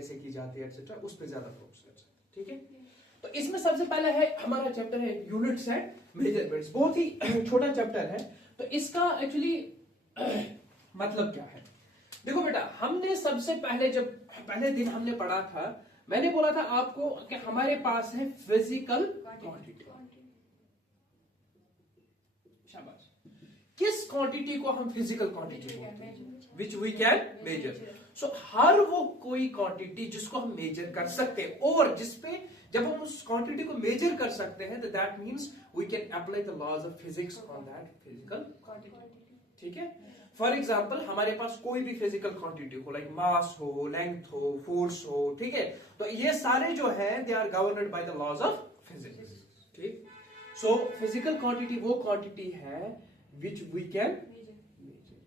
कैसे की जाती है एक्सेट्रा, उस पर ज्यादा फोकस कर सकते हैं। ठीक है, तो इसमें सबसे पहला है हमारा चैप्टर है यूनिट्स एंड मेजरमेंट्स, बहुत ही छोटा चैप्टर है। तो इसका एक्चुअली मतलब क्या है, देखो बेटा, हमने सबसे पहले जब पहले दिन हमने पढ़ा था, मैंने बोला था आपको कि हमारे पास है फिजिकल क्वांटिटी। शाबाश, किस क्वांटिटी को हम फिजिकल क्वांटिटी बोलते हैं, विच वी कैन मेजर। सो हर वो कोई क्वांटिटी जिसको हम मेजर कर सकते हैं, और जिसपे जब हम उस क्वांटिटी को मेजर कर सकते हैं, तो that means we can apply the laws of physics on that physical quantity. ठीक है, फॉर एग्जाम्पल हमारे पास कोई भी फिजिकल क्वांटिटी हो, लाइक मास हो, लेंथ हो, फोर्स हो, ठीक है, तो ये सारे जो है they are governed by the laws of physics. ठीक, सो फिजिकल क्वांटिटी वो क्वांटिटी है which we can measure,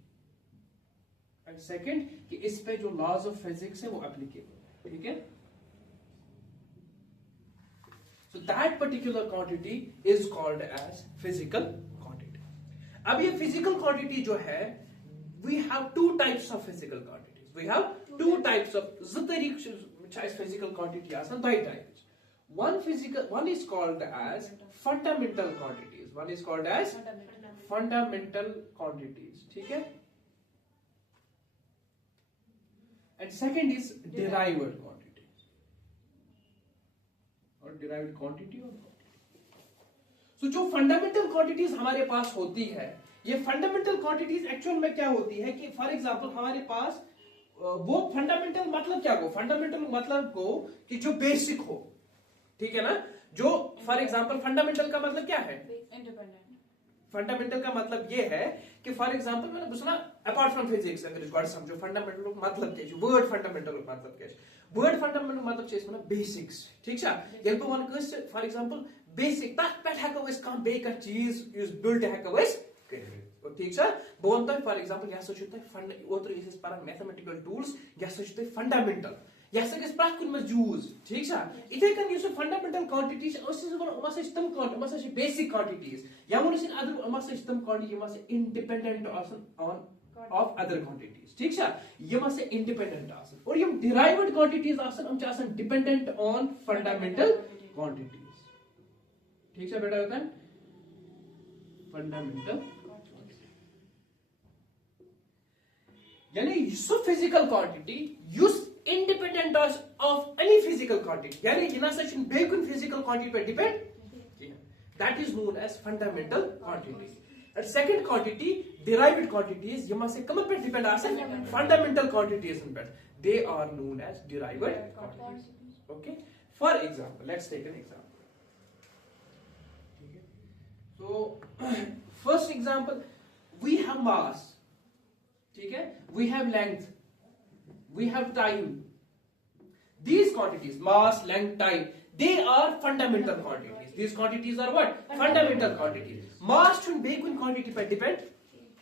and second कि इस पे जो लॉज ऑफ फिजिक्स है वो एप्लीकेबल। ठीक है, so that particular quantity is called as physical quantity. अब ये physical quantity जो है, we have two types of physical quantities. We have two types of physical quantity आसान दो types. One is called as fundamental quantities. One is called as fundamental quantities. ठीक है? And second is derived quantities. और derived quantity और quantity. So जो fundamental quantities हमारे पास होती है, ये fundamental quantities एक्चुअल में क्या होती है कि फॉर एग्जांपल हमारे पास वो फंडामेंटल मतलब क्या को, फंडामेंटल मतलब को कि जो बेसिक हो, ठीक है ना, जो फॉर एग्जांपल फंडामेंटल का मतलब क्या है, इंडिपेंडेंट। फंडामेंटल का मतलब ये है कि फॉर एग्जांपल मैंने सुना अपार्ट फ्रॉम फिजिक्स अगर इसको समझो फंडामेंटल मतलब क्या है, वर्ड फंडामेंटल मतलब क्या है, वर्ड फंडामेंटल मतलब छे इसमें बेसिक्स। ठीक है, ये तो वन कस फॉर एग्जांपल बेसिक तक पे हको इस काम बे का चीज इस बिल्ड हको इस ठीक है, बोन तो फॉर एग्जांपल या सोचो तो फंड ओतर इस पर मैथमेटिकल टूल्स या सोचो तो फंडामेंटल या सके प्रात कुन में यूज। ठीक है, इथे कन use fundamental quantities Oasis one मस तम क्वांट मस बेसिक क्वांटिटीज या वन इन अदर मस तम क्वांटिटी मस independent on of other quantities। ठीक है, ये मस इंडिपेंडेंट आसन, और ये derived quantities आसन हम आसन dependent on fundamental quantities। ठीक है बेटा, होता है fundamental quantities, यानी so physical quantity use independent of any physical quantity, यानी ये ना सेक्शन बेकुन फिजिकल क्वांटिटी पे depend, that is known as fundamental quantity. And second quantity, derived quantities, ये मासे कम पे डिपेंड आसन fundamental quantities पे, they are known as derived quantities। Okay, for example, let's take an example। ठीक है, so first example, we have mass, ठीक है, we have length, we have time। These quantities, mass, length, time, they are fundamental quantities। These quantities are what? Fundamental quantities। Mass should be one quantity पर depend,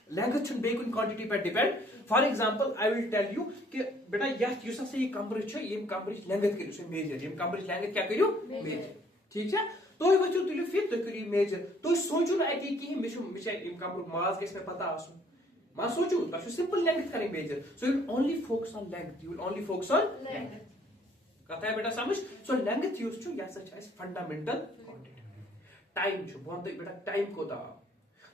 length should be one quantity पर depend। For example, I will tell you कि बेटा यह यूँ सबसे ये कम्बरिश है, ये कम्बरिश length के लिए मेजर, ये कम्बरिश length क्या करियो मेजर। ठीक है, तो ये बच्चों तुलियो फिर तो करियो मेजर, तो सोचो ना कि ये मिशे ये कम्बरिश मास के इसमें पता आसो, मास सोचो तो सिंपल length करें major, so you will only focus on length, you will only focus on length। कथा है बेटा समझ, so length यूज टू या such as fundamental quantity. Time जो बहुत बेटा टाइम को दा,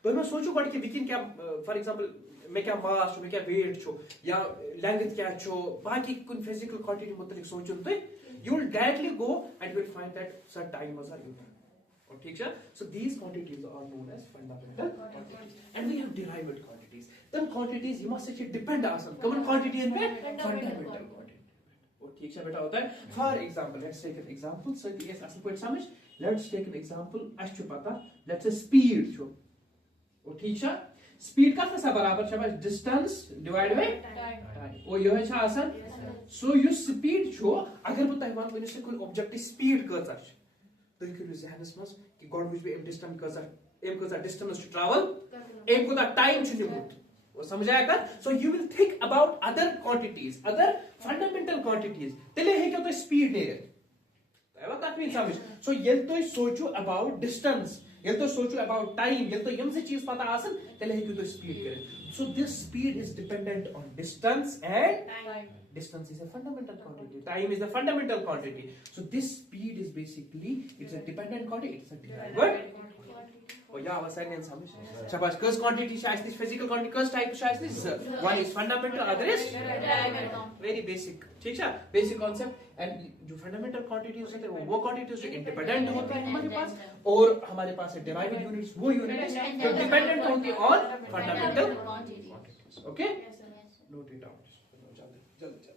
तो मैं सोचो बड़ कि विकिन क्या फॉर एग्जांपल मैं क्या मास छु, मैं क्या वेट छु, या लेंथ क्या छु, बाकी कुन फिजिकल क्वांटिटी मुतलिक सोचो तो you will directly go and you will find that sir time was our unit. और ठीक है, so these quantities are known as fundamental quantities, and we have derived quantities. Then quantities you must depend upon common quantity in पे fundamental. ठीक है बेटा, होता है for example, let's take an example, so ये असल पॉइंट समझ, let's take an example अच्छु पता, लेट्स से स्पीड छु, ओ ठीक है, स्पीड का सा बराबर छ डिस्टेंस डिवाइड बाय टाइम, ओ यो है आसान। सो यु स्पीड छु अगर बत वन वन से कोई ऑब्जेक्ट स्पीड कचा छ, तो करियो जहनस मस कि गॉड विच बी एम डिस्टेंस कचा डिस्टेंस टू ट्रैवल एम को टाइम छु निमुट, वो समझाया कर। So you will think about other quantities, other fundamental quantities, तेले है क्या तो स्पीड ने है वो काफी समझ। सो ये तो सोचो अबाउट डिस्टेंस, ये तो सोचो अबाउट टाइम, ये तो यम से चीज पता आसन तेले है तो स्पीड करे। So this speed is dependent on distance and distance is a fundamental quantity, time is the fundamental quantity. So this speed is basically, it's a dependent quantity, it's a derived. Oh yeah, was I समझ? शाबाश, cause quantity is this physical quantity, cause type is this. One is fundamental, other is very basic. ठीक है? Basic concept. And जो fundamental quantities होते हैं वो quantities जो independent होते हैं हमारे पास, और हमारे पास है derived units, वो units जो dependent होती हैं on fundamental quantities. Okay? Note it down. जल्दी.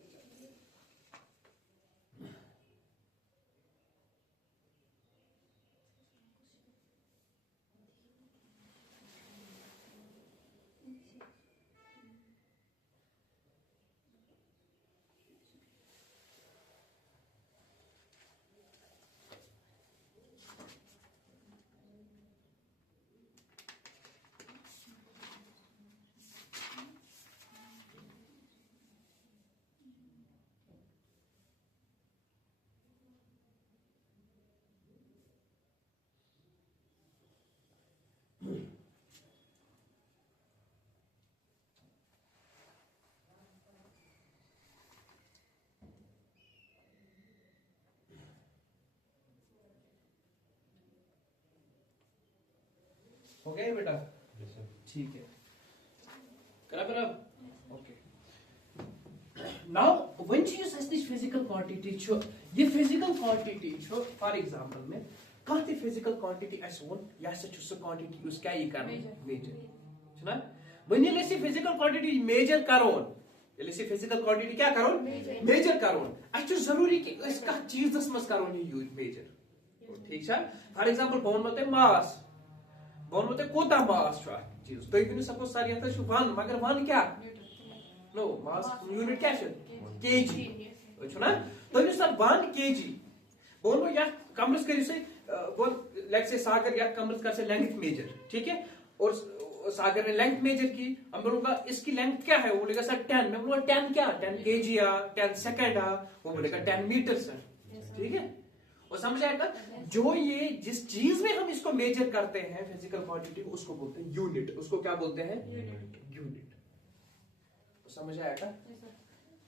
हो गया बेटा? ठीक है, करा फिर अब। Okay, now when you use this physical quantity छो, ये फिजिकल क्वांटिटी छो फॉर एग्जांपल में काते फिजिकल क्वांटिटी ऐसे वन या से छो क्वांटिटी यूज क्या ही करना मेजर छना, व्हेन यू लेसी फिजिकल क्वांटिटी मेजर करोन, ये लेसी फिजिकल क्वांटिटी क्या करोन मेजर करोन, अच्छो जरूरी कि इस का चीजस मस करोन ये यूज मेजर, ठीक है? फॉर एग्जांपल बोन मते मास, बोन मते कोता मास छ चीज, तो यू सपोज सर यता छ 1, मगर 1 क्या नो मास यूनिट क्या छ केजी छना, तो यू सर 1 केजी बोन या कमर्स करी से बोन लेट्स से सागर या कमर्स कर से लेंथ मेजर, ठीक है? और सागर ने लेंथ मेजर की, हम बोलूंगा इसकी लेंथ क्या है, वो बोलेगा सर 10, मैं बोलूंगा 10 क्या 10 केजी या 10 सेकंड आ, वो बोलेगा 10 मीटर सर, ठीक है? और समझ आएगा, जो ये जिस चीज में हम इसको मेजर करते हैं फिजिकल क्वांटिटी को, उसको बोलते हैं यूनिट, उसको क्या बोलते हैं यूनिट, समझ आएगा?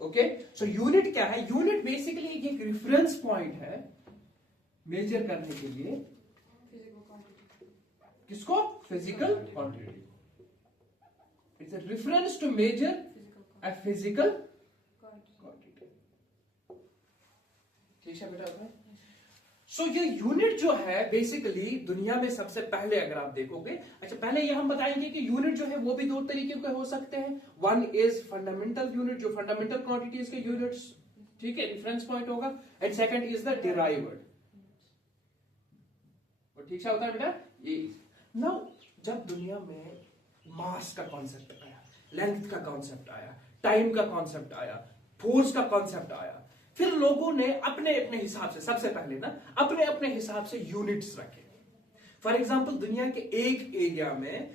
ओके, सो यूनिट क्या है? यूनिट बेसिकली एक रेफरेंस पॉइंट है मेजर करने के लिए, किसको? Physical quantity, it's a reference to measure a physical quantity, ठीक है बेटा? सो ये यूनिट जो है बेसिकली दुनिया में सबसे पहले अगर आप देखोगे, अच्छा पहले ये हम बताएंगे कि यूनिट जो है वो भी दो तरीके के हो सकते हैं, वन इज फंडामेंटल यूनिट जो फंडामेंटल क्वांटिटीज के यूनिट्स, ठीक है, रेफरेंस पॉइंट होगा, and second is the derived, और ठीक है होता है बेटा ये। नाउ जब दुनिया में मास का कॉन्सेप्ट आया, लेंथ का कॉन्सेप्ट आया, टाइम का कॉन्सेप्ट आया, फोर्स का कॉन्सेप्ट आया, फिर लोगों ने अपने अपने हिसाब से, सबसे पहले ना अपने अपने हिसाब से यूनिट्स रखे। फॉर एग्जांपल दुनिया के एक एरिया में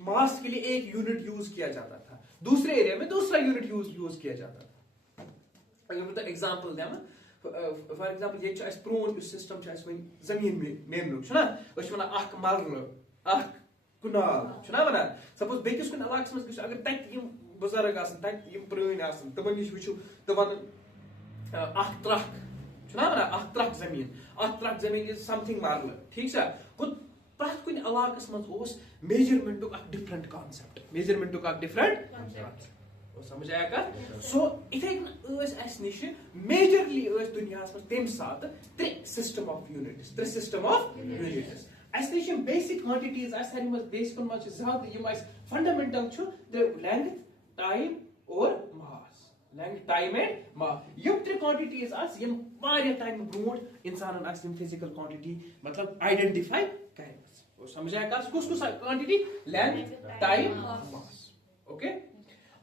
मास के लिए एक यूनिट यूज किया जाता था, दूसरे एरिया में दूसरा यूनिट यूज किया जाता था। अगर एग्जांपल दें ना, फॉर एग्जांपल ये प्रोन सिस्टम जमीन में छना अख मरल अख कुनाल छना वनान, सपोज बेकिस कुन इलाकस मज अगर तत यम बुजुर्ग आसन, तत यम प्रोन आसन, तमन निश वुचु तमन अख ट्रक छना वनान, अख ट्रक जमीन इज समथिंग मरल, ठीक है? गो प्रत कुन इलाकस मज ओस मेजरमेंटुक अख डिफरेंट कॉन्सेप्ट, मेजरमेंटुक अख डिफरेंट कॉन्सेप्ट, समझ आएगा? सो इथे अस निश मेजरली दुनिया में तम सात त्रे सिस्टम ऑफ यूनिट्स, अस निश बेसिक क्वांटिटीज बेसिक मज ज्यादा फंडामेंटल लेंथ, टाइम और मास, लेंथ, टाइम एंड मास, यम त्रे क्वांटिटीज टाइम ब्रोट इंसान फिजिकल क्वांटिटी मतलब आइडेंटिफाई कर, समझ आएगा? कुछ क्वांटिटी लेंथ, टाइम, मास, ओके?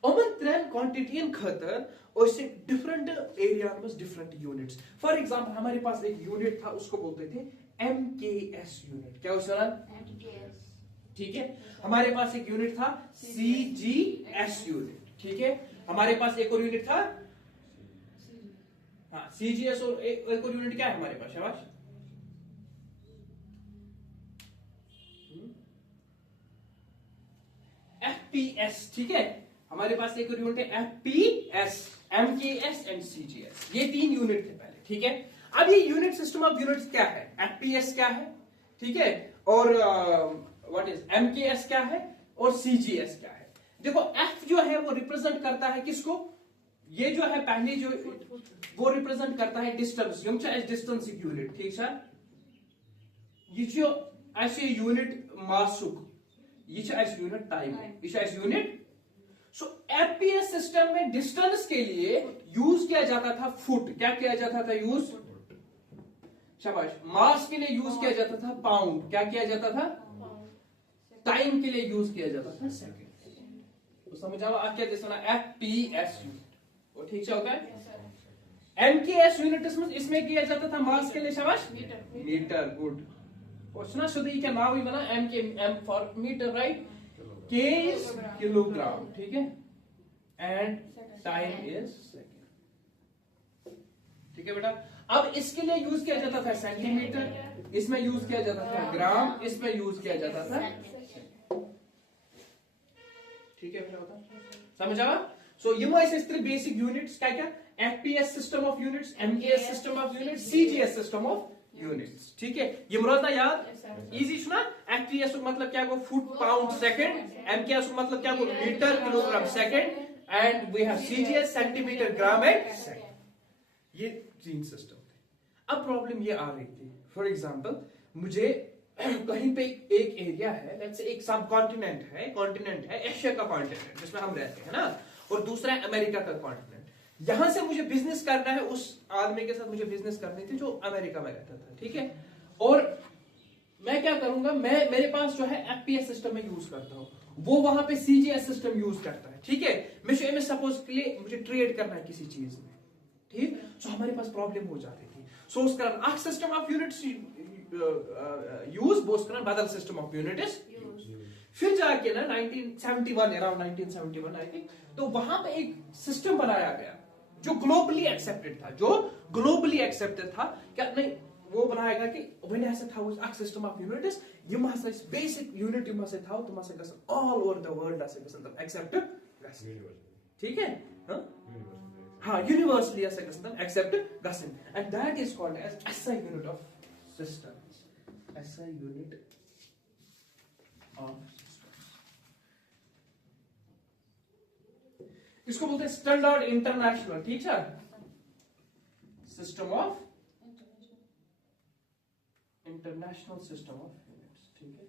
उमन त्रेन क्वांटिटीन खतर डिफरेंट एरिया में डिफरेंट यूनिट्स। फॉर एग्जांपल हमारे पास एक यूनिट था, उसको बोलते थे MKS यूनिट, क्या उसका MKS, ठीक है? हमारे पास एक यूनिट था CGS यूनिट, ठीक है? हमारे पास एक और यूनिट था हाँ CGS, और एक और यूनिट क्या है हमारे पास? शाबाश, FPS, ठीक है? हमारे पास एक यूनिट है FPS, MKS एंड CGS, ये 3 यूनिट थे पहले, ठीक है। अब ये यूनिट सिस्टम ऑफ यूनिट्स क्या है, FPS क्या है, ठीक है, और व्हाट इज MKS क्या है और CGS क्या है। देखो F जो है वो रिप्रेजेंट करता है किसको, ये जो है पहले जो वो रिप्रेजेंट करता है डिस्टेंस, यम छ डिस्टेंस यूनिट, ठीक है। ये जो ऐसे यूनिट मासुक, ये छ यूनिट टाइम, ये यूनिट। सो FPS सिस्टम में डिस्टेंस के लिए यूज किया जाता था फुट, क्या किया जाता था यूज, शाबाश। मास के लिए यूज किया जाता था पाउंड, क्या किया जाता था, टाइम के लिए यूज किया जाता था सेकंड। तो समझ आओ आप क्या जैसे ना FPS यूनिट, वो ठीक से होता है। MKS यूनिट इसमें किया जाता था मास के लिए, शाबाश, मीटर, गुड। क्वेश्चन शुद्ध क्या नाम ही बना, M for metre, right, K is kilogram, ठीक है, एंड टाइम इज सेकंड, ठीक है बेटा। अब इसके लिए यूज किया जाता था सेंटीमीटर, इसमें यूज किया जाता था ग्राम, इसमें यूज किया जाता था, ठीक है बेटा, समझ आया। सो ये ऐसे बेसिक यूनिट्स क्या क्या, FPS system of units, MKS system of units, CGS system of units, ठीक है। ये मुराद याद, इजी सुना। FPS मतलब क्या को फुट पाउंड सेकंड, MKS मतलब क्या को metre kilogram second, and we have CGS centimetre gram and second. ये 3 सिस्टम थे। अब प्रॉब्लम ये आ रही थी, फॉर एग्जांपल मुझे कहीं पे एक एरिया है, लेट्स से एक सब कॉन्टिनेंट है एशिया का कॉन्टिनेंट जिसमें हम रहते हैं ना, और दूसरा है अमेरिका का कॉन्टिनेंट। यहां से मुझे बिजनेस करना है, उस आदमी के साथ मुझे बिजनेस करनी थी जो अमेरिका में रहता था, ठीक है। और मैं क्या करूंगा, मैं मेरे पास जो है FPS सिस्टम में यूज करता हूं, वो वहां पे CGS सिस्टम यूज करता है, ठीक है। मैं सपोज के लिए मुझे ट्रेड करना है किसी चीज में, ठीक, सो हमारे पास प्रॉब्लम हो जाती थी। सो उसका अख system of units use, Bose करना बदल सिस्टम ऑफ यूनिट्स यूज। फिर जाके ना 1971, अराउंड 1971 आई थिंक, तो वहां पे एक सिस्टम बनाया गया जो ग्लोबली एक्सेप्टेड था, क्या नहीं, वो बनाएगा कि when ऐसे था उस अख सिस्टम ऑफ यूनिट्स, यम हसा बेसिक यूनिट यम हसा था, तुम हसा गसन ऑल ओवर द वर्ल्ड हसा गसन एक्सेप्टेड, ठीक है, हाँ, यूनिवर्सली ऐसे गसन एक्सेप्टेड गसन, and that is called as SI unit of systems, SI unit of. इसको बोलते हैं स्टैंडर्ड इंटरनेशनल, ठीक है, system of international system of units, ठीक है,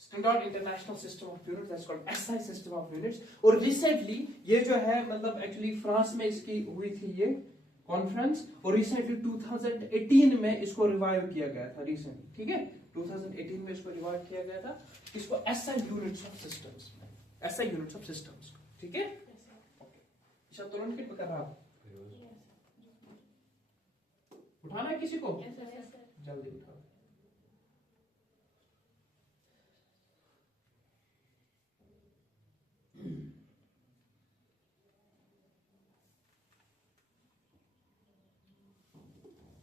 standard international system of units, that's called SI system of units. और recently ये जो है मतलब एक्चुअली फ्रांस में इसकी हुई थी ये कॉन्फ्रेंस, और रिसेंटली 2018 में इसको रिवाइव किया गया था, रिसेंटली, ठीक है, 2018 में इसको रिवाइव किया गया था, इसको SI units of systems, SI units of systems, ठीक है। ओके, तुरंत किट कर रहा हूं, उठाना है किसी को, जल्दी उठाओ।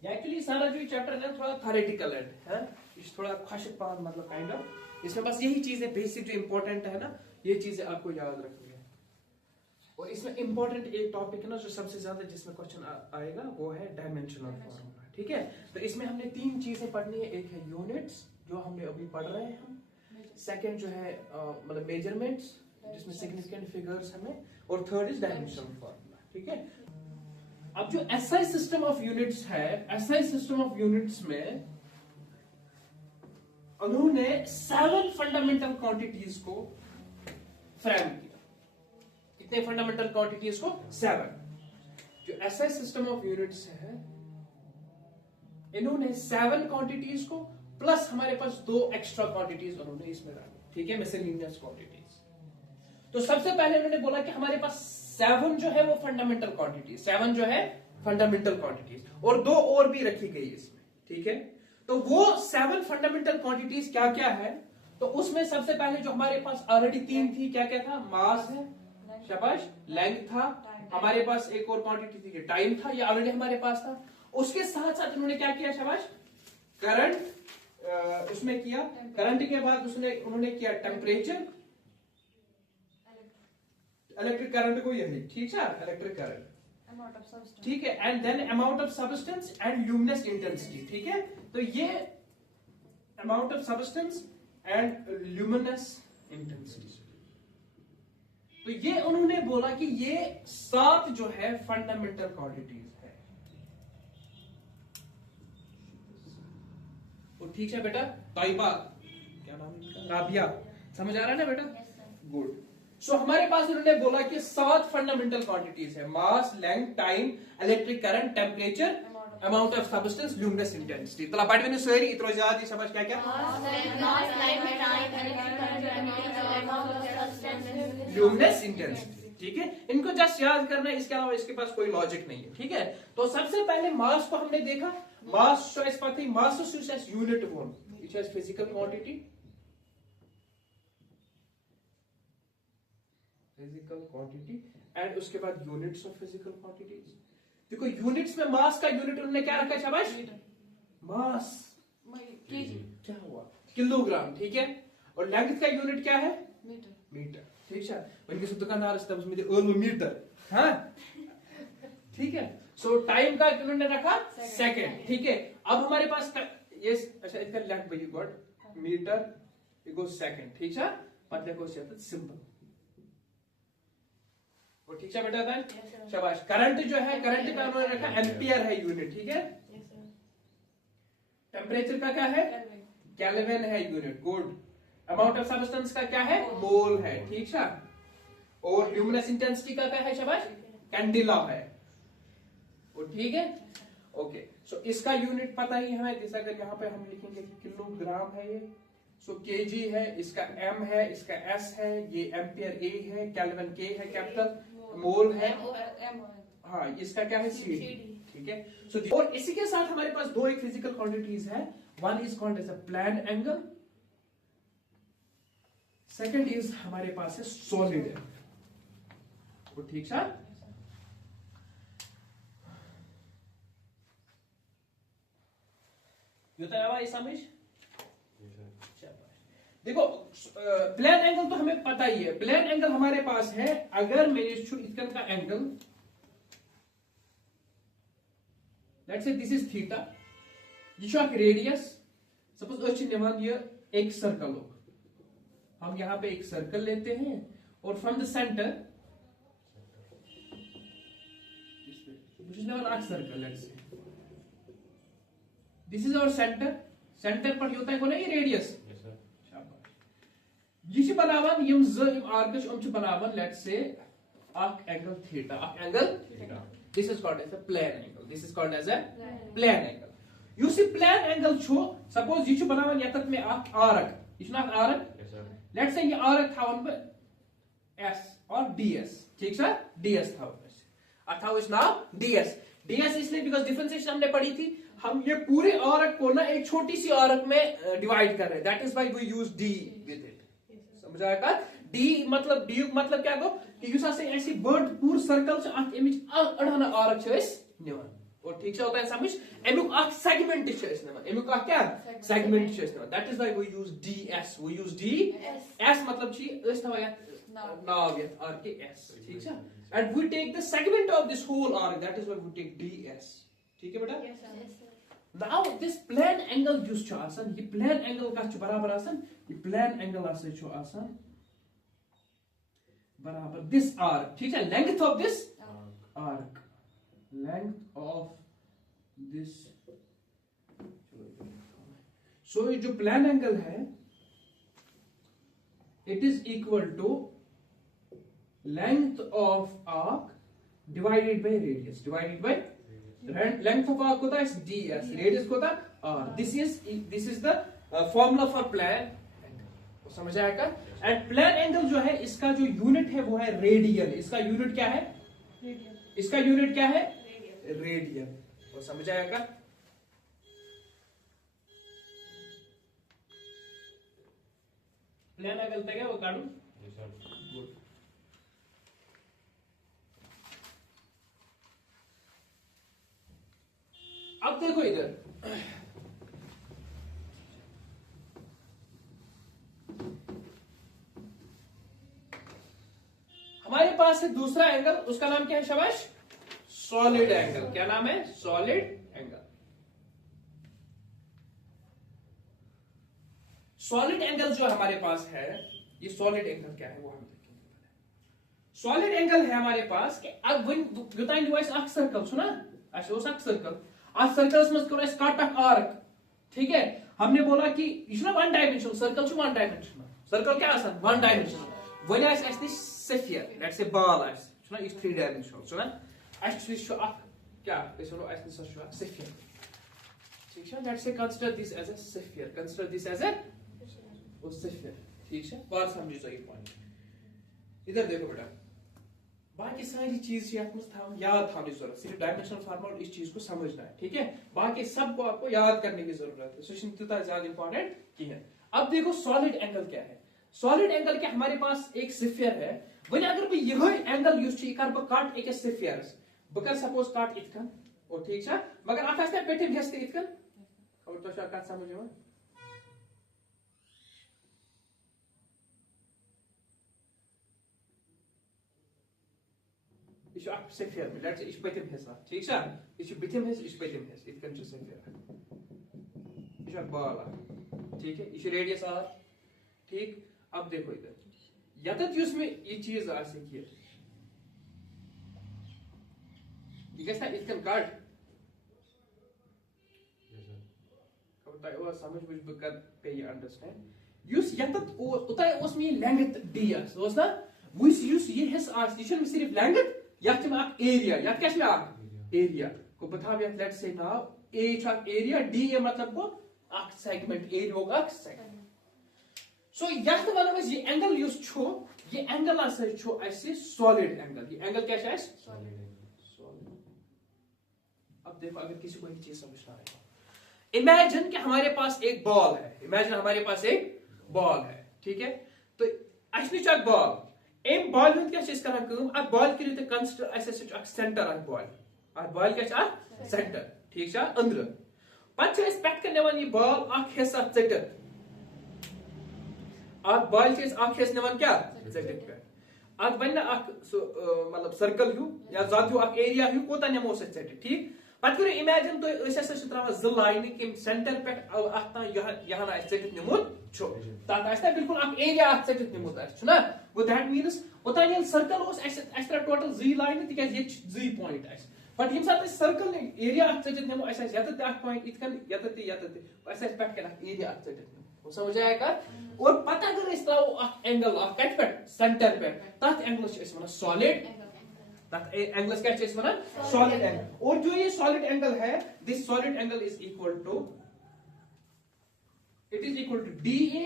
एक्चुअली सारा जो चैप्टर है थोड़ा थ्योरेटिकल है, इस थोड़ा खाशिक पान मतलब काइंड ऑफ, इसमें बस यही चीजें बेसिक जो इंपॉर्टेंट है ना, ये चीजें आपको याद रखनी है। और इसमें इंपॉर्टेंट एक टॉपिक है ना जो सबसे ज्यादा जिसमें क्वेश्चन आएगा, वो है डायमेंशनल फॉर्मूला, ठीक है। तो इसमें हमने 3 चीजें पढ़नी है, एक है यूनिट्स जो हमने अभी पढ़ रहे हैं हम, सेकंड जो है मतलब मेजरमेंट्स जिसमें सिग्निफिकेंट फिगर्स हमें, और थर्ड इज डायमेंशनल फॉर्मूला, ठीक है। अब जो SI सिस्टम ऑफ यूनिट्स है, SI सिस्टम ऑफ यूनिट्स में उन्होंने 7 फंडामेंटल क्वांटिटीज को फ्रेम किया। कितने फंडामेंटल क्वांटिटीज को? 7। जो SI सिस्टम ऑफ यूनिट्स है, इन्होंने 7 क्वांटिटीज को प्लस हमारे पास 2 एक्स्ट्रा क्वांटिटीज उन्होंने इसमें डाली, ठीक है, मिसलेनियस क्वांटिटीज। तो सबसे पहले उन्होंने बोला कि हमारे पास 7 जो है वो फंडामेंटल क्वांटिटीज, 7 जो है फंडामेंटल क्वांटिटीज, और 2 और भी रखी गई इसमें, ठीक है। तो वो 7 फंडामेंटल क्वांटिटीज क्या क्या है? तो उसमें सबसे पहले जो हमारे पास ऑलरेडी 3 थी, क्या क्या था? मास है, शाबाश, लेंथ था, हमारे पास एक और क्वांटिटी थी टाइम था, ये ऑलरेडी हमारे पास था। उसके साथ साथ उन्होंने क्या किया? शाबाश, करंट उसमें किया, करंट के बाद उन्होंने किया टेम्परेचर, इलेक्ट्रिक करंट को यही, ठीक है, इलेक्ट्रिक करंट, ठीक है, and then amount of substance and luminous intensity, ठीक है। तो ये amount of substance and luminous intensity, तो ये उन्होंने बोला कि ये 7 जो है फंडामेंटल क्वांटिटीज है। तो ठीक है बेटा, ताइबा, क्या नाम है, राबिया, समझ आ रहा है ना बेटा? गुड। सो हमारे पास उन्होंने बोला कि 7 फंडामेंटल क्वांटिटीज है, mass, length, time, electric current, temperature, amount of substance, luminous intensity. तो बाद में सारी इतना ज्यादा ही समझ क्या क्या, ल्यूमिनस इंटेंसिटी, ठीक है। इनको जस्ट याद करना है, इसके अलावा इसके पास कोई लॉजिक नहीं है, ठीक है। तो सबसे पहले मास को हमने देखा, मास जो इस पता है, mass is unit one, it is physical quantity, physical quantity, and उसके बाद यूनिट्स ऑफ फिजिकल क्वांटिटीज। देखो यूनिट्स में मास का यूनिट उन्होंने क्या रखा, शाबाश, मास, क्या हुआ, किलोग्राम, ठीक है। और लेंथ का यूनिट क्या है, मीटर, ठीक है। वनकस दुकानदार मीटर, हाँ, ठीक है। सो टाइम का उन्होंने रखा सेकंड, ठीक है। अब हमारे पास ये, अच्छा इसका लेंथ भाई गॉट मीटर इक्वल सेकंड, ठीक है। मतलब को सिंपल, वो ठीक है बेटा था, शाबाश। करंट जो है, करंट का उन्होंने रखा एम्पियर है यूनिट, ठीक है। टेम्परेचर का क्या है, केल्विन है unit, good. Amount of substance का क्या है, मोल है, ठीक है। और ल्यूमिनस इंटेंसिटी का क्या है, शाबाश, कैंडिला है, वो ठीक है, ओके। सो इसका यूनिट पता ही हमें, जैसे अगर यहाँ पे हम लिखेंगे किलोग्राम है ये, सो केजी है, इसका एम है, इसका एस है, ये एम्पियर ए है, केल्विन के है कैपिटल, मोल है, हाँ, इसका क्या है, सी, ठीक है। सो और इसी के साथ हमारे पास दो एक फिजिकल क्वांटिटीज है, one is called as a plane angle, second is हमारे पास है सॉलिड एंगल, वो ठीक है। ये समझ, देखो प्लेन एंगल तो हमें पता ही है, प्लेन एंगल हमारे पास है, अगर मेरे इतकन का angle, let's say this is theta, ये रेडियस, सपोज ये एक सर्कल हो, हम यहां पे एक सर्कल लेते हैं और from the centre circle, let's say this is our centre, centre पर होता है कौन है, ये रेडियस, ये बनावन यम आर्कस बनावन, let's say angle theta, angle, this is called as a plane angle, this is called as a plane angle. युस प्लेन एंगल छो, सपोज ये बनावन यतत में आर्क, ये आर्क, लेट्स से ये आर्क थावन बे एस और डीएस, ठीक है, डीएस थावन नाम डीएस, डीएस इसलिए बिकॉज डिफरेंशिएशन हमने पढ़ी थी, हम ये पूरे आर्क को ना एक छोटी सी आर्क में डिवाइड कर रहे हैं, that is why we use D with it, समझाया? डी मतलब क्या गो कि युस आसे ऐसी बर्ड पूर सर्कल छ अख एमिच अडहना आर्क छ इस निवन, और ठीक से होता है समझ, एमुक अख सेगमेंट छ इस निवन, एमुक अख क्या सेगमेंट छ इस निवन, that is why we use DS, we use D S मतलब छी इस नवा या नाव या आर्क के एस, ठीक है। And we take the segment of this whole arc, that is why we take DS, ठीक है बेटा। नाउ दिस प्लेन एंगल जुस छ आसन, ये प्लेन एंगल का छ बराबर आसन, ये प्लेन एंगल आसे छ आसन बराबर दिस आर्क, ठीक है, length of this arc, length of this, so ये जो प्लेन एंगल है it is equal to length of arc divided by radius, divided by length of arc होता है ds, रेडियस होता है r, this is the formula for plane, समझ आएगा। And plane angle जो है इसका जो यूनिट है वो है रेडियन, इसका यूनिट क्या है, इसका यूनिट क्या है, रेडियन, वो समझ आएगा। प्लेन एंगल तक है वो काटू, अब देखो इधर हमारे पास है दूसरा एंगल, उसका नाम क्या है शाबाश? Solid angle. क्या नाम है? Solid angle. सॉलिड एंगल जो हमारे पास है, ये सॉलिड एंगल क्या है वो हम देखेंगे। सॉलिड एंगल है हमारे पास कि अब युतान जो अस सर्कल सुना, सर्कल आज सर्कल्स में करो कट अख आर्क, ठीक है। हमने बोला कि ये one dimensional circle, one dimensional circle क्या आसान वन डायमेंशनल। वन आस स्फीयर, लेट्स से बॉल आस छुना इस 3 डायमेंशनल छुना अस छु अख क्या इस वनो अस निस छु स्फीयर, ठीक है। Let's say consider this as a sphere, consider this as a sphere, ठीक है। बात समझो सही पॉइंट। इधर देखो बेटा, बाकी सारी चीज याद थाने की जरूरत, सिर्फ डायमेंशनल फार्मूला इस चीज को समझना है, ठीक है। बाकी सबको आपको याद करने की जरूरत है, सो ज्यादा इंपॉर्टेंट की है। अब देखो सॉलिड एंगल क्या है। सॉलिड एंगल क्या, हमारे पास एक स्फीयर है, वही अगर मैं यही एंगल यूज कर कट एक स्फीयरस, बह कर सपोज कट इथकन और ठीक है, मगर अत आस पेटिम हिस्से इथकन, और तो कत समझ यहां यह स्फीयर में, लेट्स से यह पतिम हिस्सा, ठीक है। यह बिथिम हिस्सा, यह पतिम हिस्सा, इथकन स्फीयर, यह बॉल, ठीक है। यह रेडियस आर, ठीक। अब देखो इधर यतत में ये चीज आसे कि यह गस इथकन कट, समझ बुझ बह कर पे यह अंडरस्टैंड युस यतत उतय उस में लेंथ डी उस ना वुस युस ये हिस आस, यह सिर्फ लेंथ, यथ में एरिया, यथ क्या एरिया को बता, let's say now A area, D A मतलब को अख सेगमेंट, एरिया होगा अख सेगमेंट। सो यथ वनो ये एंगल युस छु, ये एंगल आसे छु ऐसे सॉलिड एंगल, ये एंगल क्या है? सॉलिड। अब देखो अगर किसी को एक चीज समझना है, इमेजिन कि हमारे पास एक बॉल है, इमेजिन हमारे पास एक बॉल है, ठीक है। तो अस निश बॉल, एम बॉल हुंद क्या करन कम, अ बॉल करियो तो consider us centre a ball, a ball क्या सेंटर, ठीक है अंदर। पत पेट कर निवान ये बॉल अख हिस्सा चटित, अ बॉल अख हिस्सा निवान क्या चटित पे, अत बन मतलब सर्कल हूँ या ज्यादा हूँ अख एरिया हूँ कोता नमो चटित, ठीक। पत करो इमेजिन तो त्रा जो लाइन कि सेंटर पे यहाँ चटित निमुत तथा बिल्कुल एरिया चटित निमुत ना, गो दैट मीन्स ओतान सर्कल टोटल 2 लाइन तक 2 पॉइंट बट यम सात सर्कल एरिया चटित निमो यत पॉइंट इथकन यत पे एरिया चटित निमो, समझ आया कर। और पता अगर त्रो एंगल कट पे सेंटर पे, तथ एंगल सॉलिड, तथ एंगल क्या सॉलिड एंगल। और जो ये सॉलिड एंगल है, this solid angle is equal to, it is equal to DA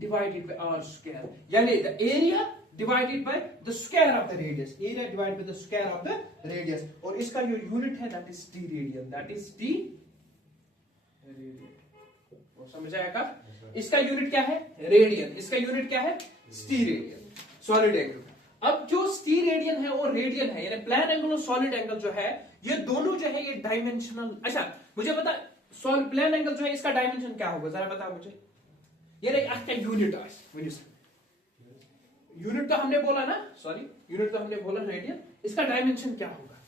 divided by R square, यानी the area divided by the square of the radius, area divided by the square of the radius. और इसका जो unit है that is T radian, that is T radian, वो समझ आया का? इसका यूनिट क्या है? रेडियन, इसका यूनिट क्या है? T radian, solid angle. अब जो T रेडियन है और रेडियन है, यानी प्लेन एंगल और सॉलिड एंगल जो है, ये दोनों जो है ये डायमेंशनल। अच्छा मुझे बता, प्लेन एंगल जो है इसका डायमेंशन क्या होगा, जरा बता मुझे। ये क्या यूनिट यूनिट तो हमने बोला ना, सॉरी यूनिट तो हमने बोला रेडियन, इसका डायमेंशन क्या होगा?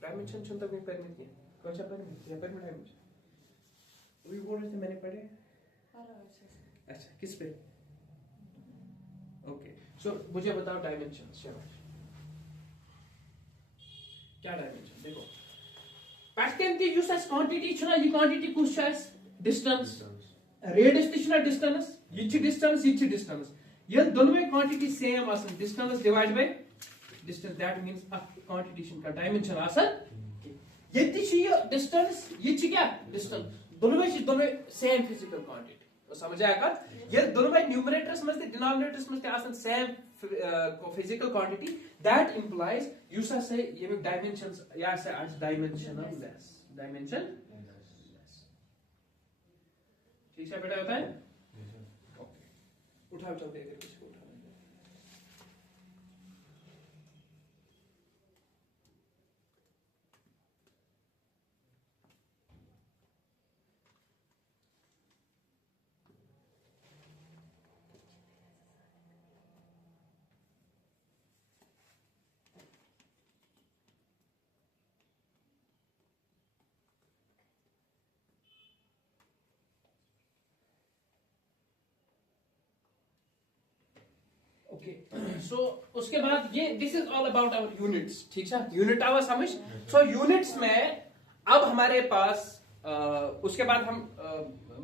डायमेंशन सुन तक परमिट नहीं, कौन सा परमिट? या परमिट डायमेंशन वही बोल रहे थे मैंने पढ़े। अच्छा किस पे? ओके सो मुझे बताओ डायमेंशन, क्या डायमेंशन? देखो पैटर्न की यूज एज क्वांटिटी छना, ये क्वांटिटी कुछ है डिस्टेंस, रेडियस तिछना डिस्टेंस, ये छि डिस्टेंस, ये छि डिस्टेंस, ये दोनों क्वांटिटी सेम आसन, distance divide by distance, that means a quantity का डायमेंशन आसन ये छि डिस्टेंस, ये छि क्या डिस्टेंस, दोनों सेम फिजिकल क्वांटिटी, तो समझ आया कर। ये दोनों में न्यूमरेटर्स में से डिनोमिनेटर्स में से आसन same physical quantity, that implies use से ये डायमेंशंस या से डायमेंशनल लेस, डायमेंशन लेस, ठीक है बेटा? होता है ओके, उठाओ चलते हैं किसी को उठाना है। ओके सो उसके बाद ये this is all about our units, ठीक है, यूनिट आवर समझ। सो यूनिट्स में अब हमारे पास उसके बाद हम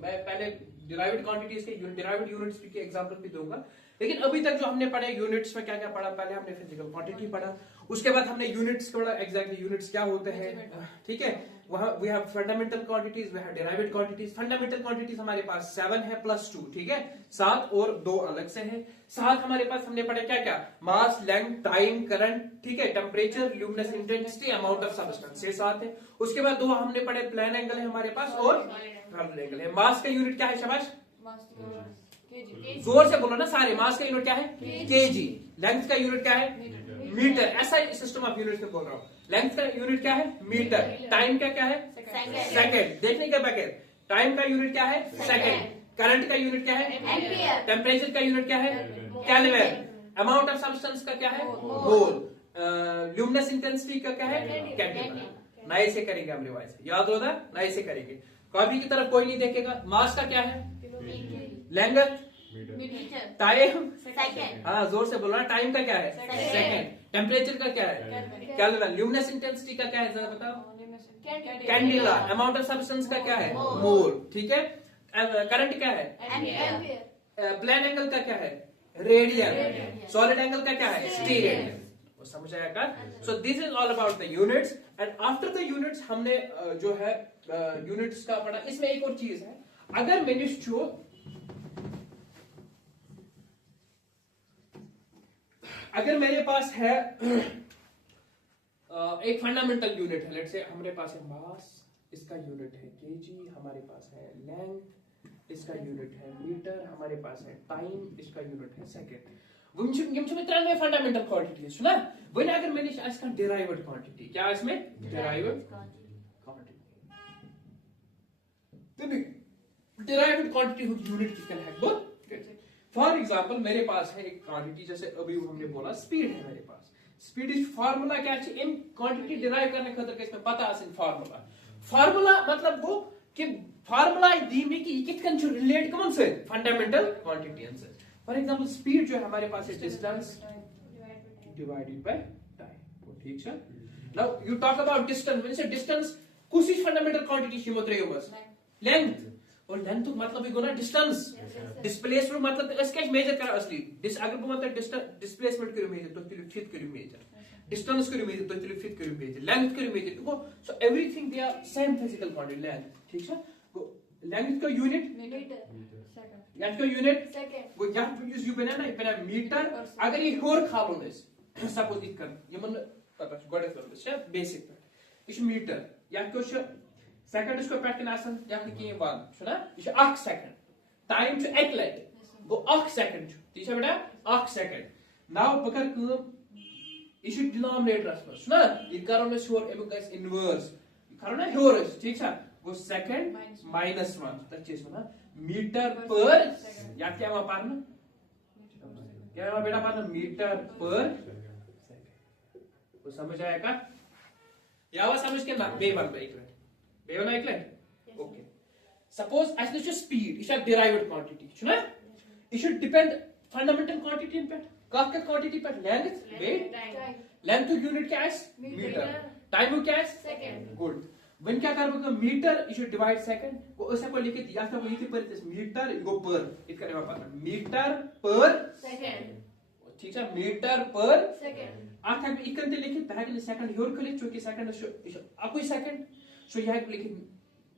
मैं पहले डिराइव्ड क्वांटिटीज के डिराइव्ड यूनिट्स के एग्जांपल भी दूंगा, लेकिन अभी तक जो हमने पढ़े यूनिट्स में क्या क्या पढ़ा, पहले हमने फिजिकल क्वांटिटी पढ़ा, उसके बाद हमने यूनिट्स पढ़ा, एग्जैक्टली यूनिट्स क्या होते हैं, ठीक है। वहां we have fundamental quantities, we have derived quantities. Fundamental quantities हमारे पास 7 है प्लस 2, ठीक है, 7 और 2 अलग से हैं। 7 हमारे पास हमने पढ़े क्या क्या, मास, लेंथ, टाइम, करंट, ठीक है, temperature, luminous intensity, amount of substance, ये 7 है। उसके बाद 2 हमने पढ़े प्लेन एंगल है हमारे पास और पैरेलल एंगल है। मास का यूनिट क्या है शाबाश, जोर से बोलो ना सारे, मास का यूनिट क्या है केजी, लेंथ का यूनिट क्या है मीटर, ऐसा सिस्टम ऑफ यूनिट में बोल रहा हूँ। लेंथ का यूनिट क्या है मीटर, टाइम का क्या है सेकंड, देखने के बगैर टाइम का यूनिट क्या है सेकंड, करंट का यूनिट क्या है एम्पियर, टेम्परेचर का यूनिट क्या है केल्विन, अमाउंट ऑफ सब्सटेंस का क्या है मोल, ल्यूमिनस इंटेंसिटी का क्या है केल्विन। नए से करेंगे हम रिवाइज, याद होगा, नए से करेंगे, कॉपी की तरफ कोई नहीं देखेगा। मास का क्या है लेंथ, टाइम सेकंड, हाँ जोर से बोलना, टाइम का क्या है सेकंड, टेम्परेचर का क्या है केल्विन, ल्यूमिनस इंटेंसिटी का क्या है जरा बताओ कैंडिला, अमाउंट ऑफ सब्सटेंस का क्या है मोल, ठीक है, करंट क्या है एम्पियर, प्लेन एंगल का क्या है रेडियन, सॉलिड एंगल का क्या है स्टीरियन। समझ आया का। So this is all about the units and after the units हमने जो है यूनिट्स का पढ़ा। इसमें एक और चीज है, अगर मैंने अगर मेरे पास है एक फंडामेंटल यूनिट है, लेट्स से हमारे पास है मास, इसका यूनिट है केजी, हमारे पास है लेंथ, इसका यूनिट है मीटर, हमारे पास है टाइम, इसका यूनिट है सेकंड। फंडामेंटल क्वांटिटी सुना, वही अगर मैंने डिराइव्ड क्वांटिटी, क्या इसमें derived quantity, derived quantity unit किसका है। फॉर एग्जांपल मेरे पास है एक क्वांटिटी, जैसे अभी हमने बोला स्पीड है मेरे पास, स्पीड इज फार्मूला क्या है इन क्वांटिटी डिराइव करने खातिर के इसमें पता है फार्मूला, फार्मूला मतलब वो कि फार्मूला दी में कि कित कन रिलेट कौन से फंडामेंटल क्वांटिटी से। फॉर एग्जांपल स्पीड जो है हमारे पास है डिस्टेंस डिवाइडेड बाय टाइम, ठीक है। Now you talk about distance, when से डिस्टेंस कुछ फंडामेंटल क्वांटिटी शिमो त्रेयो बस लेंथ, और लेंथ तो मतलब गो ना डिस्टेंस, डिस्प्लेसमेंट मतलब अस क्या मेजर कर असली अगर बो मतलब डिस्प्लेसमेंट करो मेजर तो तुल फिट करो मेजर, डिस्टेंस करो मेजर तो तुल फिट करो मेजर, लेंथ करो मेजर गो, so everything they are same physical quantity length, ठीक है। गो लेंथ का यूनिट मीटर, सेकंड, लेंथ का यूनिट सेकंड, गो या यूज यू बना मीटर, अगर ये होर खालो दिस सपोज इत कर ये मन पता गोडे कर दिस बेसिक इस मीटर या क्यों सेकंड इसको पैटर्न आसन या कि 1 सुना ये 1 सेकंड, टाइम छ 1 लट गो 1 सेकंड ठीक है बेटा 1 सेकंड। नाउ बकर कम ये डिनोमिनेटर में सुना ये करो में श्योर एम गस इनवर्स करो ना होर ठीक है गो सेकंड -1 तक चीज सुना मीटर पर या क्या वहां पाना क्या वहां बेटा पाना मीटर पर सेकंड, वो समझ आया का या वो समझ के ना बेवन पे एक बेवन एक लाइन ओके। सपोज ऐसे जो स्पीड इस डिराइव्ड क्वांटिटी सुना it should depend fundamental quantity पे का क्वांटिटी पे लेंथ वेट लेंथ की यूनिट क्या है मीटर, टाइम क्या है सेकंड, गुड वन क्या कर metre you should divide second को ऐसा को लिखे या था वो ये पर मीटर गो पर इत करने वाला मीटर पर सेकंड, ठीक है मीटर पर सेकंड आखा इकन ते लिखे ताकि सेकंड योर खले चूंकि सेकंड आपको सेकंड सो यह लिखे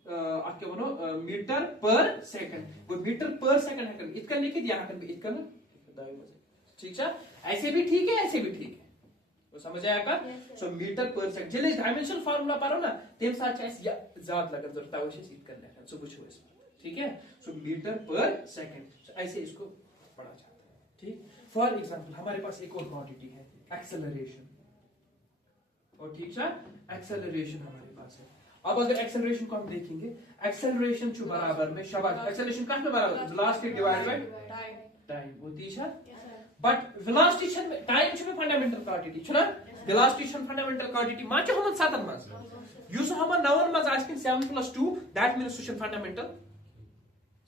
आपके बनो मीटर पर सेकंड वो मीटर पर सेकंड है इतना लिखे दिया है इतना ठीक है, ऐसे भी ठीक है ऐसे भी ठीक है, वो समझ आया का। सो मीटर पर सेकंड जिले डायमेंशन फार्मूला पारो ना तेम साथ ऐसे ज्यादा लगन जरूरत है उसे सीध करने है सो कुछ इस ठीक है। सो मीटर पर सेकंड ऐसे इसको पढ़ा जाता है, ठीक। फॉर एग्जांपल हमारे पास एक और क्वांटिटी है एक्सेलरेशन, और ठीक है एक्सेलरेशन हमारे पास है। अब अगर एक्सेलरेशन को हम देखेंगे एक्सेलरेशन जो बराबर में शाबाश एक्सेलरेशन का बराबर वेलोसिटी डिवाइड बाय टाइम होती है, बट वेलोसिटी में टाइम में फंडामेंटल क्वांटिटी छना वेलोसिटी फंडामेंटल क्वांटिटी मा के हम 7 मज यूस हम 9 मज आस्किन 7 + 2 दैट मींस सुशन फंडामेंटल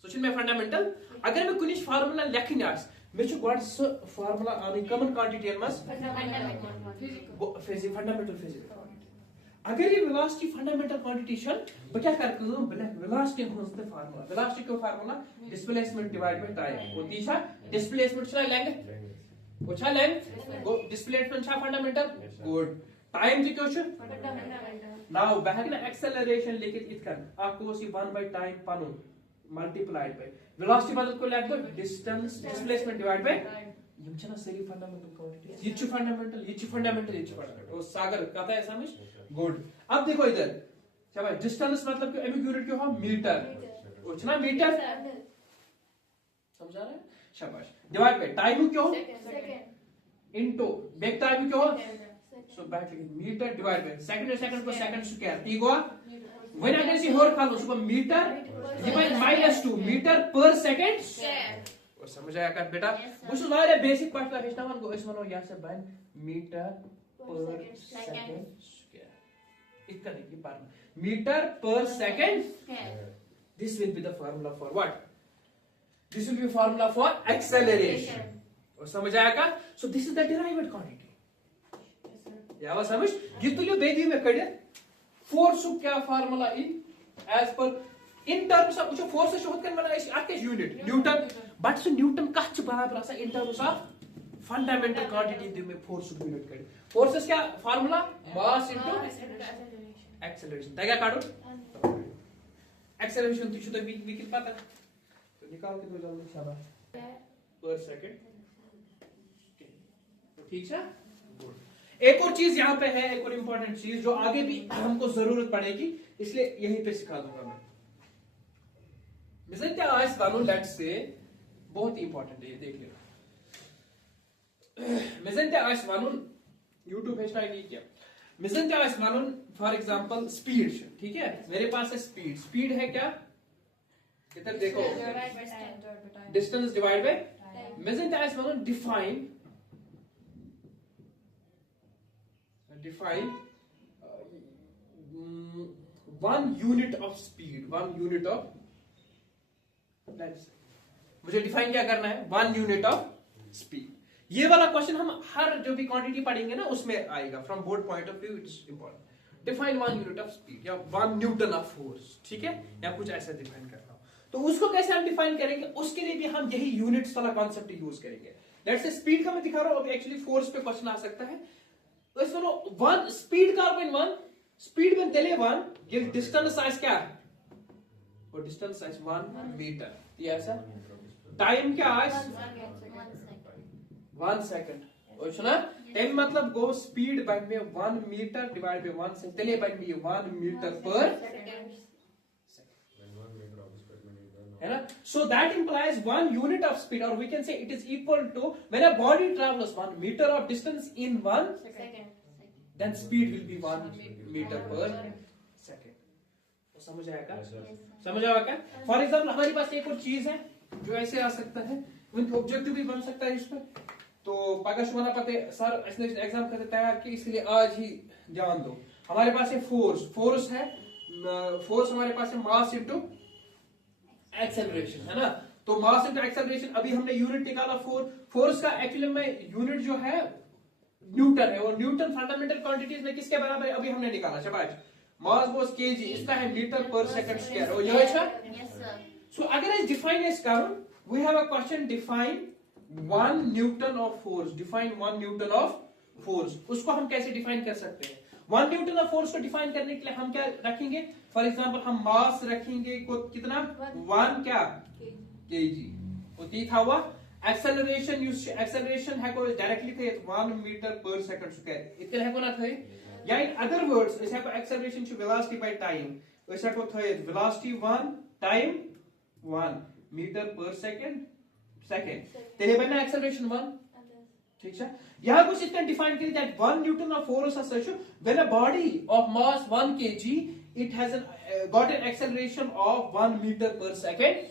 सुशन में फंडामेंटल अगर मैं कुछ फार्मूला लिखने आस मे गड सो फार्मुला आन कमन क्वांटिटी मज फंडामेंटल फिजिक्स अगर ये वेलोसिटी फंडामेंटल क्वांटिटी बह क्या कर वेलोसिटी फार्मुला वेलोसिटी क्यों formula displacement divide by time वो ती डिस्प्लेसमेंट लेंथ वो लेंथ गो डिस्प्लेसमेंट फंडामेंटल गुड टाइम क्यों नाउ बह हेक एक्सेलरेशन लिखित इत कन 1 बाय टाइम पनुन मल्टीप्लाइड बाय वेलोसिटी बदल को लेख डिस्टेंस डिस्प्लेसमेंट डिवाइड बाय यम छना सारी फंडामेंटल क्वांटिटीज ये फंडामेंटल ओ सागर कथा है समझ गुड अब देखो इधर शाबाश डिस्टेंस मतलब कि एमिक यूनिट क्यों हो मीटर वो छना मीटर समझा रहे हैं शाबाश डिवाइड बाय टाइम क्यों सेकंड इनटू बेक टाइम क्यों so back metre divide by second को सेकंड स्क्वायर ठीक हुआ when अगर इसे होर खालो उसको मीटर डिवाइड -2 मीटर पर सेकंड और समझ आया कर बेटा बुस वारे बेसिक पार्ट का हेचनावन गो इस वनो या से बन मीटर पर सेकंड स्क्वायर इतना देखिए पार्ट मीटर पर second this will be the formula for what this will be formula for acceleration और समझ आया का so this is the derived quantity या समझ ये तुलियो बेदी में कड़े फोर्स क्या फार्मूला इन एज पर इन टर्म्स ऑफ जो फोर्स से होत कर बना इस आके unit newton but so newton कछ बराबर आसा in terms of fundamental quantity दि में फोर्स यूनिट कर फोर्सेस क्या फार्मूला मास इनटू एक्सेलरेशन तय क्या काटो एक्सेलरेशन तुझे तो वीक पता तो निकाल के दो जल्दी शाबाश पर सेकंड ठीक है एक और चीज यहाँ पे है एक और इंपॉर्टेंट चीज जो आगे भी हमको जरूरत पड़ेगी इसलिए यहीं पे सिखा दूंगा मैं मिसल क्या आज बानो लेट्स से बहुत ही इंपॉर्टेंट है ये देख लेना मिसल क्या आज बानो YouTube भेजना नहीं किया मिसल क्या आज बानो फॉर एग्जांपल स्पीड ठीक है मेरे पास है स्पीड है क्या इधर देखो डिस्टेंस डिवाइड बाय मिसल क्या आज Bano define 1 unit of speed 1 unit of let's मुझे डिफाइन क्या करना है 1 यूनिट ऑफ स्पीड ये वाला क्वेश्चन हम हर जो भी क्वांटिटी पढ़ेंगे ना उसमें आएगा from board point of view it's important define 1 unit of speed या 1 न्यूटन ऑफ फोर्स ठीक है या कुछ ऐसा डिफाइन करना हो तो उसको कैसे हम डिफाइन करेंगे उसके लिए भी हम यही यूनिट्स वाला कॉन्सेप्ट यूज करेंगे लेट्स से स्पीड का मैं दिखा रहा हूं अब एक्चुअली फोर्स पे क्वेश्चन आ सकता है तो इसमें वन स्पीड कार्बन 1 स्पीड में तेले 1 ये डिस्टेंस साइज क्या है वो डिस्टेंस साइज 1 मीटर ये ऐसा टाइम क्या है 1 सेकंड और सुना टाइम मतलब गो स्पीड बन में 1 मीटर डिवाइड बाय 1 सेकंड तेले बन में 1 मीटर पर है ना so that implies 1 unit of speed or we can say it is equal to when a body travels 1 meter of distance in 1 second then speed will be 1 meter per second तो समझ आया क्या समझ आया क्या फॉर एग्जांपल हमारे पास एक और चीज है जो ऐसे आ सकता है ऑब्जेक्टिव भी बन सकता है इस पर तो पगश बना पाते सर इसने एग्जाम करते तैयार की इसलिए आज ही ध्यान दो हमारे पास है फोर्स है फोर्स हमारे पास है मास इनटू एक्सेलरेशन है ना तो मास इनटू एक्सेलरेशन अभी हमने यूनिट निकाला फोर्स का एक्चुअली में यूनिट जो है न्यूटन है और न्यूटन फंडामेंटल क्वांटिटीज में किसके बराबर है अभी हमने निकाला शाबाश मास वाज केजी इसका है मीटर पर सेकंड स्क्वायर और ये है यस सर सो अगर इस डिफाइन इस करूं we have a question define 1 newton of force define 1 newton of force उसको हम कैसे डिफाइन कर सकते हैं 1 न्यूटन ऑफ फोर्स को डिफाइन करने के लिए हम क्या रखेंगे फॉर एग्जांपल हम मास रखेंगे को कितना 1 क्या केजी वो दी था हुआ एक्सेलरेशन है को डायरेक्टली थे 1 मीटर पर सेकंड स्क्वायर इतने है को ना थे या इन अदर वर्ड्स इसे को acceleration to velocity by time वैसे को थे वेलोसिटी 1 टाइम 1 मीटर पर सेकंड तेरे बना एक्सेलरेशन 1 ठीक है यहां कुछ इतना डिफाइन करें that 1 newton of force as such when a body of mass 1 kg it has got an acceleration of 1 meter per second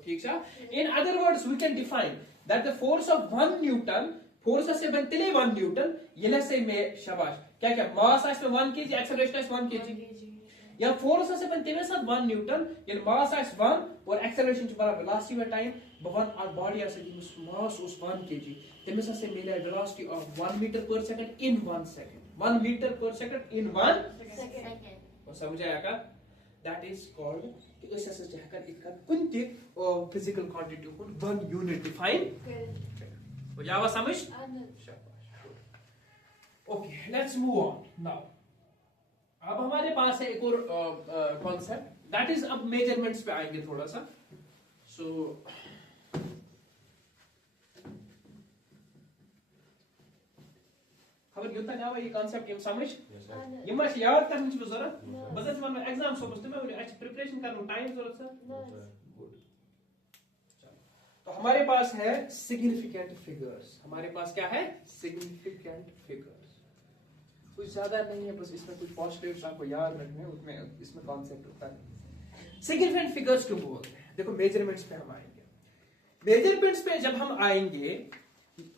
ठीक है in other words we can define that the force of 1 newton force से बनते 1 Newton ये से में शाबाश क्या क्या मास है 1 kg एक्सेलरेशन है 1 kg या फोर्स से बन तमे साथ 1 न्यूटन ये मास आस 1 और एक्सेलरेशन च बराबर वेलोसिटी में टाइम बवन आ बॉडी आस मास उस 1 kg तमे से मिले वेलोसिटी ऑफ 1 मीटर पर सेकंड इन 1 सेकंड 1 मीटर पर सेकंड इन 1 सेकंड और समझ आया का दैट इज कॉल्ड कि इस ऐसे हकन इतका कुन ते फिजिकल क्वांटिटी को 1 यूनिट डिफाइन हो जावा समझ okay let's move on now अब हमारे पास है एक और कॉन्सेप्ट दैट इज अब मेजरमेंट्स पे आएंगे थोड़ा सा सो खबर युद्ध जावा ये कॉन्सेप्ट यम समझ ये मत याद करने की जरूरत बस जब मैं एग्जाम सो बस मैं अच्छी प्रिपरेशन करने टाइम जरूरत सर गुड तो हमारे पास है सिग्निफिकेंट फिगर्स हमारे पास क्या है सिग्निफिकेंट फिगर्स कुछ ज्यादा नहीं है बस इसमें कुछ पॉजिटिव्स आपको याद रखने हैं उसमें इसमें कॉन्सेप्ट होता है सिग्निफिकेंट फिगर्स क्यों बोलते हैं देखो मेजरमेंट्स पे हम आएंगे मेजरमेंट्स पे जब हम आएंगे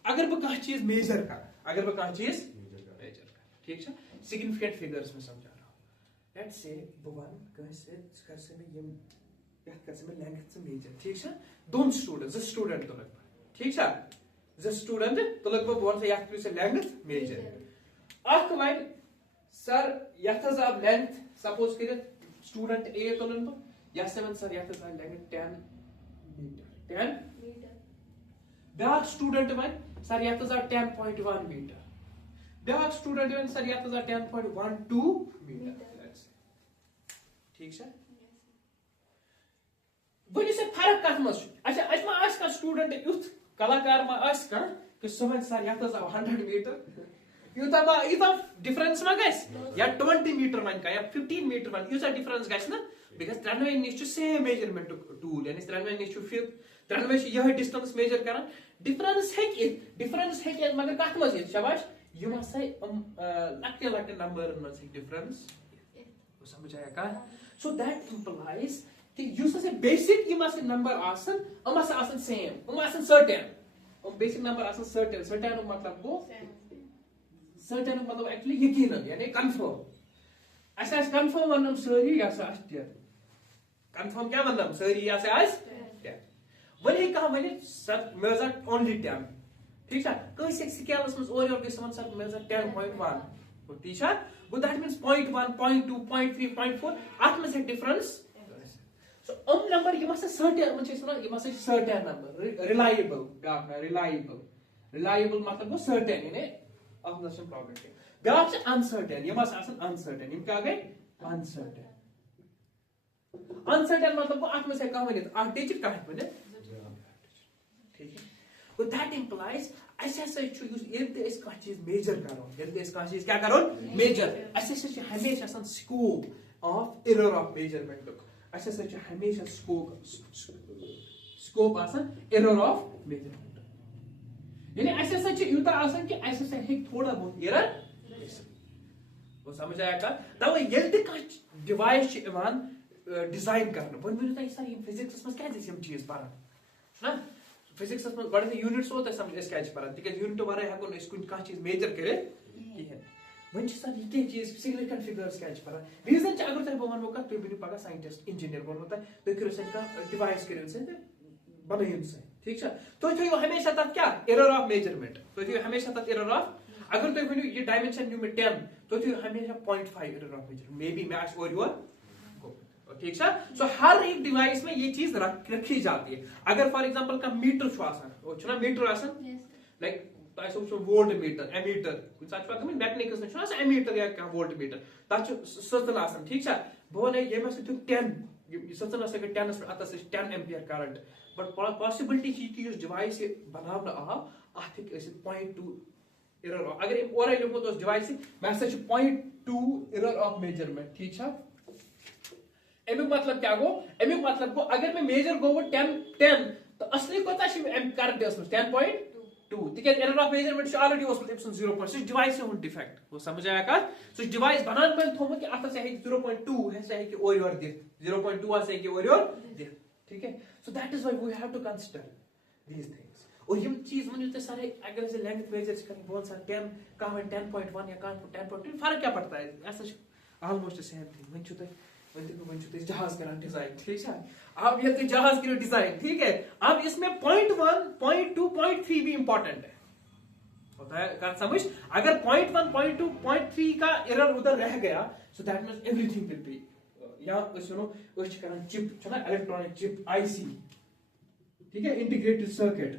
अगर वो कहाँ चीज मेजर कर अगर वो कहाँ चीज मेजर कर ठीक है सिग्निफिकेंट फिगर्स में समझा रहा हूँ लेट्स से भगवान कैसे में ये कैसे में लेंथ से मेजर ठीक है दोन स्टूडेंट तो लगभग ठीक है स्टूडेंट तो लगभग बोल से याद से लेंथ मेजर अख वन सर यथ आप लेंथ सपोज कर स्टूडेंट ए तुलन तो यह वन सर यथ लेंथ 10 मीटर 10 मीटर ब्या स्टूडेंट वन सर यथ 10.1 मीटर ब्या स्टूडेंट वन सर यथ 10.12 मीटर ठीक है वन से फर्क कत मज अच्छा अजमा आस का स्टूडेंट युथ कलाकार मा आस का कि सो सर यथ 100 मीटर युता डिफरेंस मा गस या 20 मीटर वन का या 15 मीटर वन युता डिफरेंस गस ना बिकॉज़ त्रनवे निश सेम मेजरमेंट टूल यानी त्रनवे निश त्रनवे यह डिस्टेंस मेजर करन डिफरेंस है मगर कत मज शाबाश यम से लक्टे नंबर मज डिफरेंस समझ आया का सो दैट इंप्लाइज कि युस से बेसिक यम से नंबर आसन आसन सेम आसन सर्टेन बेसिक नंबर आसन सर्टेन मतलब गो सर्टेन मतलब एक्चुअली यकीनन यानी कंफर्म ऐसा कंफर्म वनम सरी या कंफर्म क्या वनम सरी या वही कहा वही सर मेजर ओनली 10 ठीक है कई स्केलस में और गई सर मेजर 10.1 ठीक है वो दैट मींस 0.1 0.2 0.3 0.4 आठ में से डिफरेंस सो नंबर ये मस सर्टेन मन छे ये मस सर्टेन नंबर रिलायबल मतलब वो सर्टेन यानी of national probability ब्याक से uncertain ये मस आसन uncertain इनका गए uncertain मतलब वो आठ में से कम नहीं आठ डिजिट का है बने ठीक है तो that implies ऐसे यूज ये इस का चीज मेजर करो ये इस का चीज क्या करो मेजर ऐसे हमेशा आसन scope of error of measurement ऐसे हमेशा स्कोप आसन एरर ऑफ मेजरमेंट यानी ऐसे यूता आसन कि ऐसे हेक थोड़ा बहुत एरर वो समझ आया का तब ये डिवाइस डिजाइन करना वन वन सर ये फिजिक्स में क्या यम चीज पान ना फिजिक्स में गडने यूनिट्स होता है समझ क्या पान तिक यूनिट वारे हको न कुछ का चीज मेजर करे किहन वन सर ये चीज सिग्निफिकेंट फिगर्स क्या पान रीजन अगर तय बन मौका तुम बिन पगा साइंटिस्ट इंजीनियर बन होता है तो करो का डिवाइस करो से बनाइन से ठीक है तो थयो हमेशा तक क्या एरर ऑफ मेजरमेंट तो थयो हमेशा तक एरर ऑफ अगर तो ये डायमेंशन न्यू में 10 तो थयो हमेशा 0.5 error of measurement may be match और योर ठीक है सो हर एक डिवाइस में ये चीज रखी जाती है अगर फॉर एग्जांपल का मीटर छो आसन ओ छना मीटर आसन लाइक तासो वोल्ट मीटर एमीटर कुछ सच बात में मैग्नेटिक्स में छना एमीटर या का वोल्ट मीटर ताछ सतन आसन ठीक है बोले ये में से 10 सतन आसन के 10 अत से 10 एम्पियर करंट बट पॉसिबिलिटी छी कि इस डिवाइस से बनावना आ आथिक ऐसे 0.2 एरर अगर और लिखो तो device message 0.2 error of measurement ठीक है एमिक मतलब क्या गो एमिक मतलब को अगर मैं मेजर गो 10 तो असली कोता छी एम करंट असम 10.2 तिके error of measurement already was एप्सन 0.6 डिवाइस से डिफेक्ट वो समझ आया का सो डिवाइस बनान में थोम कि आता से है 0.2 है से है कि और योर दे 0.2 से है कि और योर दे ठीक है so that is why we have to consider these things और ये चीज मन होते सारे अगर से लेंथ मेजर्स करें बोल सर 10 का 10.1 या का 10.2 फर्क क्या पड़ता है ऐसा ऑलमोस्ट सेम थिंग मन छुते जहाज करा डिजाइन, ठीक है। अब ये जहाज करो डिजाइन, ठीक है। अब इसमें 0.1, 0.2, 0.3 भी इंपॉर्टेंट है, होता है का समझ। अगर 0.1, 0.2, 0.3 का एरर उधर रह गया, so that means everything will be या चिप इलेक्ट्रॉनिक चिप आईसी, ठीक है, इंटीग्रेटेड सर्किट,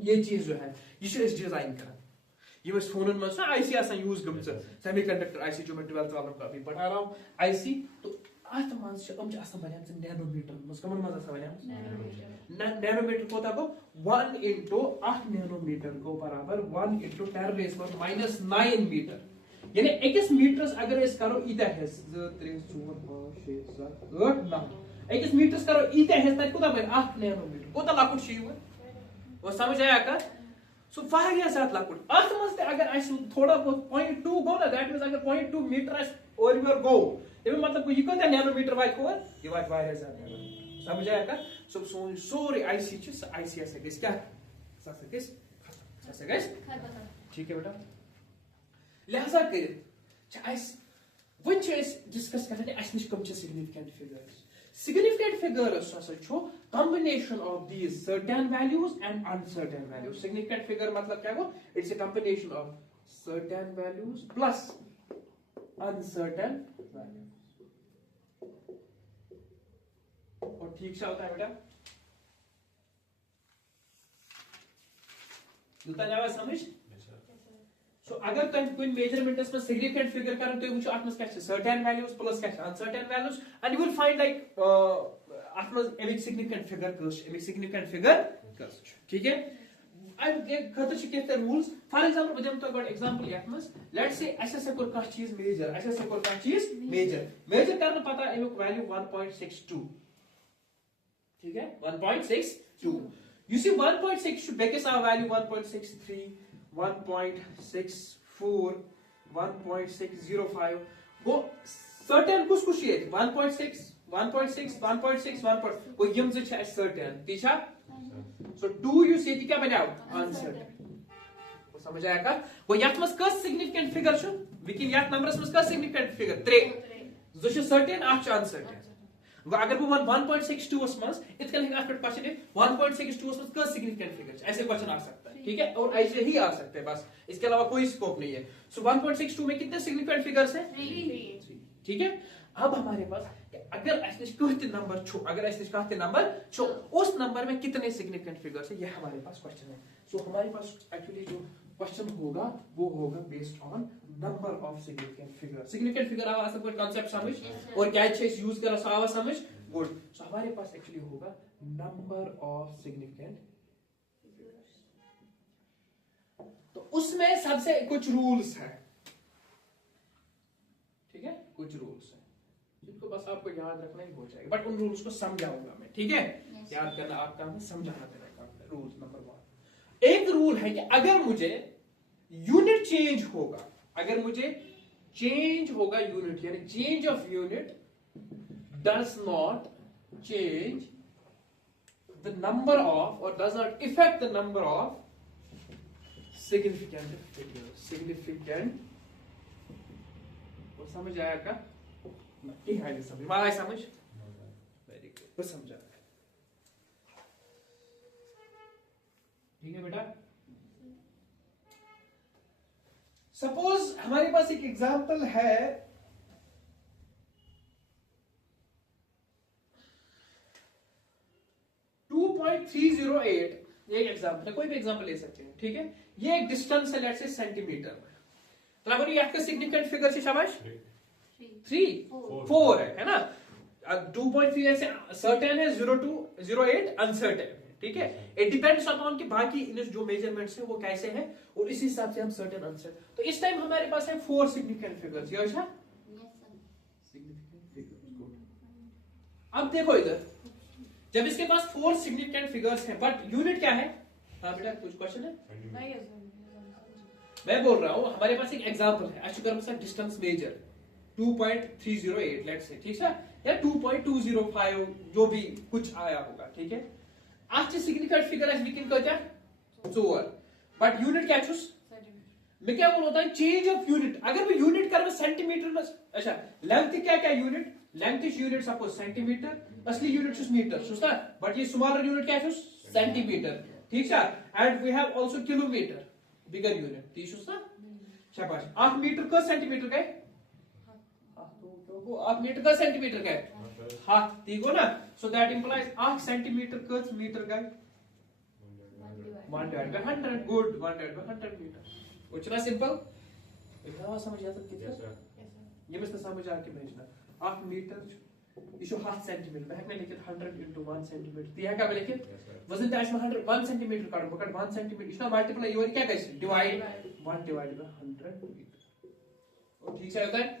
ये चीज जो है ये डिजाइन कर ये फोन में आईसी आसान यूज गम सेमीकंडक्टर आईसी जो मैं 12th वालों का अभी पढ़ा रहा हूँ आईसी। तो अत मन नैनोमीटर कमन मज नैनोमीटर कोता गो 1 into 8 नैनोमीटर को बराबर 1 into 10⁻⁹ मीटर, यानी एकस मीटरस अगर इस करो इता है 2 3 4 5 6 7 8 9 एकस मीटरस करो इता है तक कोता बन 8 नैनोमीटर कोता लकुट छी वो समझ आया का। सो वारिया ज्यादा लकुट अत मज अगर अस थोड़ा बहुत 0.2 गो ना, दैट मींस अगर 0.2 मीटर अस और यूर गो ये मतलब ये कत नैनोमीटर वात को ये वात वारिया ज्यादा, समझ आया का। सो सोन सोरे आईसी छ आईसी से गस क्या से गस, ठीक है बेटा। लिहाजा कर वन डिस्कस कर अस नश कम significant figures. Significant figures combination of these certain values and uncertain values. Significant figure मतलब क्या हो? It's a combination of certain values plus uncertain values. और ठीक से होता है बेटा? दूसरा जवाब समझ? So अगर तुम कोई मेजरमेंट में significant figure करो तो वो आत्मस क्या है certain values plus क्या है uncertain values, and you will find like आत्मस एक significant figure कर्स, ठीक है। अब एक खतर छ के रूल्स, फॉर एग्जांपल बदम तो गॉट एग्जांपल यात्मस लेट्स से ऐसे से कोई का चीज मेजर, ऐसे से कोई का चीज मेजर करना पता है वैल्यू 1.62, ठीक है 1.62। you see 1.62 बेके सा वैल्यू 1.63 1.64 1.605 वो सर्टेन कुछ ये 1.6 1.6 1.6 1. वो यम जो है सर्टेन पीछा सो 2 यू से क्या बनाओ अनसर्टेन, वो समझ आया का। वो यात मस का सिग्निफिकेंट फिगर छ विकिन यात नंबरस मस का सिग्निफिकेंट फिगर 3 जो सर्टेन आछ अनसर्टेन। अगर वो 1.62 मस इत कन आठ क्वेश्चन 1.62 मस का सिग्निफिकेंट फिगर ऐसे क्वेश्चन आ सकता है, ठीक है, और ऐसे ही आ सकते हैं बस, इसके अलावा कोई स्कोप नहीं है। सो 1.62 में कितने सिग्निफिकेंट फिगर्स हैं 3, ठीक है। अब हमारे पास अगर ऐसे कहते नंबर छो, अगर ऐसे कहते नंबर छो उस नंबर में कितने सिग्निफिकेंट फिगर्स है, ये हमारे पास क्वेश्चन है। सो हमारे पास एक्चुअली जो क्वेश्चन होगा वो होगा based on number of significant figure. Significant figure आवा सब कांसेप्ट समझ और क्या चीज यूज करा सावा समझ गुड। सो हमारे पास एक्चुअली होगा नंबर ऑफ सिग्निफिकेंट फिगर्स। तो उसमें सबसे कुछ रूल्स है, ठीक है, कुछ रूल्स है जिनको बस आपको याद रखना ही हो जाएगा, बट उन रूल्स को समझाऊंगा मैं, ठीक है। याद करना आपका मैं समझाना तेरा काम है। रूल नंबर 1 एक रूल है कि अगर मुझे यूनिट चेंज होगा, अगर मुझे चेंज होगा यूनिट, यानी change of unit does not change the number of और does not effect the number of significant figures. Significant वो समझ आया का समझ मारा समझ वेरी गुड, वो समझा है, ठीक है बेटा। सपोज हमारे पास एक एग्जांपल है, ये एग्जांपल है, कोई भी एग्जांपल ले सकते हैं, ठीक है। ये एक डिस्टेंस है लेट्स से सेंटीमीटर में, तो अगर ये आपका सिग्निफिकेंट फिगर से शाबाश 4 है ना। 2.3 ऐसे सर्टेन है, 02 08 अनसर्टेन है, ठीक है। इट डिपेंड्स अपॉन कि बाकी जो मेजरमेंट्स है वो कैसे हैं और इस हिसाब से हम सर्टेन अनसर्टेन। तो इस टाइम हमारे पास है 4 सिग्निफिकेंट फिगर्स, ये अच्छा सिग्निफिकेंट फिगर्स गुड। अब देखो इधर जब इसके पास 4 सिग्निफिकेंट फिगर्स हैं बट यूनिट क्या है, हाँ बेटा कुछ क्वेश्चन है, मैं बोल रहा हूं हमारे पास एक एग्जांपल है, अच्छा डिस्टेंस मेजर 2.308 लेट्स से, ठीक है, या 2.205 जो भी कुछ आया होगा, ठीक है। आज सिग्निफिकेंट फिगर वी कैन कहते हैं 4 बट यूनिट क्या छुस मैं क्या बोल होता है चेंज ऑफ यूनिट अगर मैं यूनिट कर सेंटीमीटर में अच्छा लेंथ क्या क्या unit length unit suppose centimetre असली यूनिट मीटर सुस्ता बट ये स्मॉलर यूनिट क्या है सेंटीमीटर ठीक है and we have also kilometre bigger unit ती सुस्ता शाबाश 8 मीटर का सेंटीमीटर का वो 8 मीटर का सेंटीमीटर का हाथ ती गो ना सो दैट इंप्लाइज 8 सेंटीमीटर का मीटर का 1 divided by 100 good 1 divided by 100 metre कुछ ना सिंपल इतना समझ आता कितना ये बस समझ आ के भेजना 8 मीटर इशो हाफ सेंटीमीटर मैं लिखित 100 into 1 सेंटीमीटर दिया क्या लिखित वजन दाश में 100 1 सेंटीमीटर काढ बकड 1 सेंटीमीटर इशो मल्टीप्लाई योर क्या कैसे डिवाइड 1 divided by 100 मीटर और ठीक से होता है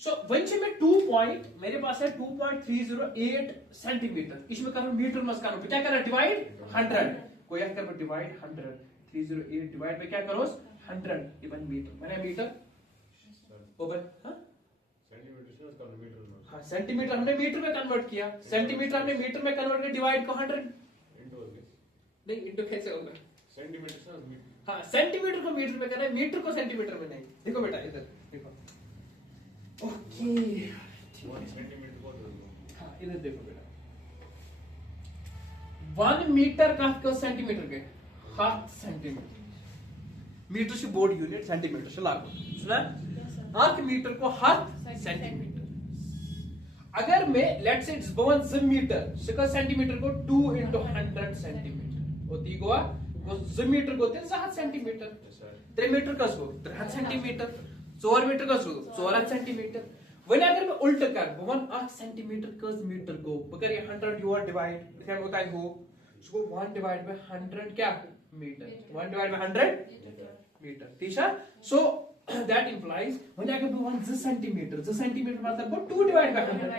सो वंच में 2 पॉइंट मेरे पास है 2.308 सेंटीमीटर इसमें करो मीटर मस करो क्या करा डिवाइड 100 कोई एक कर डिवाइड 100 308 डिवाइड में क्या करो 100 ये बन मीटर मैंने मीटर ओवर हां हाँ सेंटीमीटर हमने मीटर में कन्वर्ट किया सेंटीमीटर हमने मीटर में कन्वर्ट किया डिवाइड को 100 नहीं इंटू कैसे होगा सेंटीमीटर से मीटर हाँ सेंटीमीटर को मीटर में करना है मीटर को सेंटीमीटर में नहीं देखो बेटा इधर देखो ओके सेंटीमीटर को हाँ इधर देखो बेटा 1 मीटर का सेंटीमीटर के हाफ सेंटीमीटर मीटर से बोर्ड यूनिट सेंटीमीटर से लागू सुना 8 मीटर को हाफ सेंटीमीटर अगर मैं लेट्स से इट्स 2 मीटर सका सेंटीमीटर को 2 into 100 सेंटीमीटर होती गोवा वो 2 मीटर को 7 सेंटीमीटर 3 मीटर का सो 3 सेंटीमीटर 4 मीटर का सो 4 सेंटीमीटर वने अगर मैं उल्टा कर वन 8 सेंटीमीटर का मीटर गो अगर ये 100 योर डिवाइड क्या होता है वो उसको 1 divided by 100 क्या मीटर 1 divided by 100 मीटर ठीक है सो that implies when I can do 1 centimeter मतलब 2 divided by 100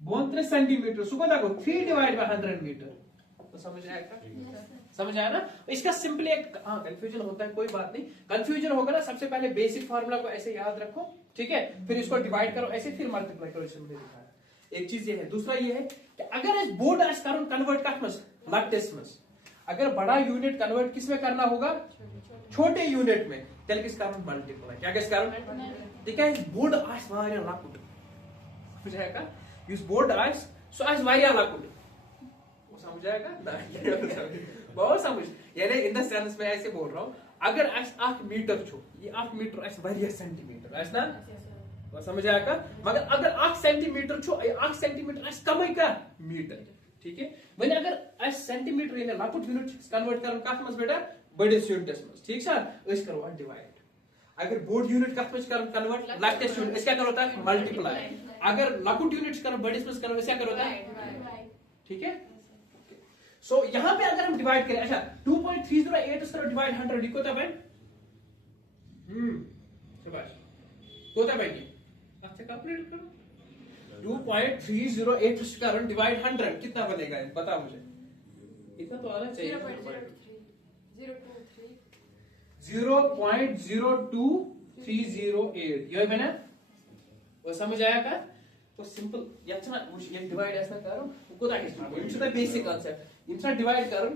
1 3 centimeter सो को 3 divided by 100 मीटर तो समझ आया समझ आया ना इसका सिंपली एक कंफ्यूजन होता है कोई बात नहीं कंफ्यूजन होगा ना सबसे पहले बेसिक फार्मूला को ऐसे याद रखो ठीक है फिर इसको डिवाइड करो ऐसे फिर मल्टीप्लाई करो इसमें दिखाया एक चीज ये है दूसरा ये है कि अगर इस बोर्ड आज करो कन्वर्ट कट लैक्टेस में अगर बड़ा यूनिट कन्वर्ट किस में करना होगा छोटे यूनिट में तेल किस कारण मल्टीप्लाई क्या किस कारण ठीक है बोर्ड आज वारिया लकुट समझाएगा इस बोर्ड आज सो आज वारिया लकुट वो समझाएगा ना बहुत समझ यानी इन द सेंस में ऐसे बोल रहा हूं अगर आज 8 मीटर छो ये 8 मीटर आज वारिया सेंटीमीटर आज ना वो समझाएगा मगर अगर 8 सेंटीमीटर छो 8 सेंटीमीटर आज कम है का मीटर ठीक है वने अगर आज सेंटीमीटर यानी लकुट यूनिट कन्वर्ट करन कत मस बेटा बड़े यूनिट्स में ठीक है इस करो डिवाइड अगर बोर्ड यूनिट कत में करन कन्वर्ट लैक्टेस यूनिट इसका करो होता है मल्टीप्लाई अगर लकुट यूनिट्स करो बड़े में करो इसका करो होता है ठीक है सो यहां पे अगर हम डिवाइड करें अच्छा 2.308 इस करो डिवाइड 100 लिखो था भाई शाबाश होता भाई अच्छा कैलकुलेट करो 2.308 इस करो डिवाइड 100 कितना बनेगा बता मुझे इतना तो आना चाहिए 0.02308 ये बना वो समझ आया का तो सिंपल याचना ये डिवाइड ऐसा करो को that is it's the basic concept it's divide करो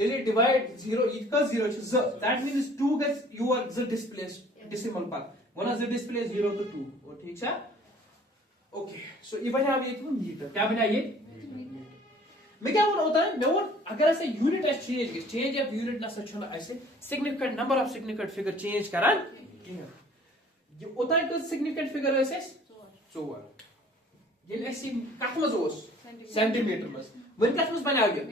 यदि डिवाइड 0 इका 0 ज that means 2 gets you are ज displace decimal part one is display 0 to 2 वो ठीक है ओके सो ये बना अब ये मीटर क्या बना ये मैं क्या बोल होता है मैं वो अगर ऐसे यूनिट ऐसे चेंज ऑफ यूनिट ना सच ऐसे significant number of significant figure change करान ये होता है कि सिग्निफिकेंट फिगर ऐसे 4 ये ऐसे कत मज ओस सेंटीमीटर मज वन कत मज बना गया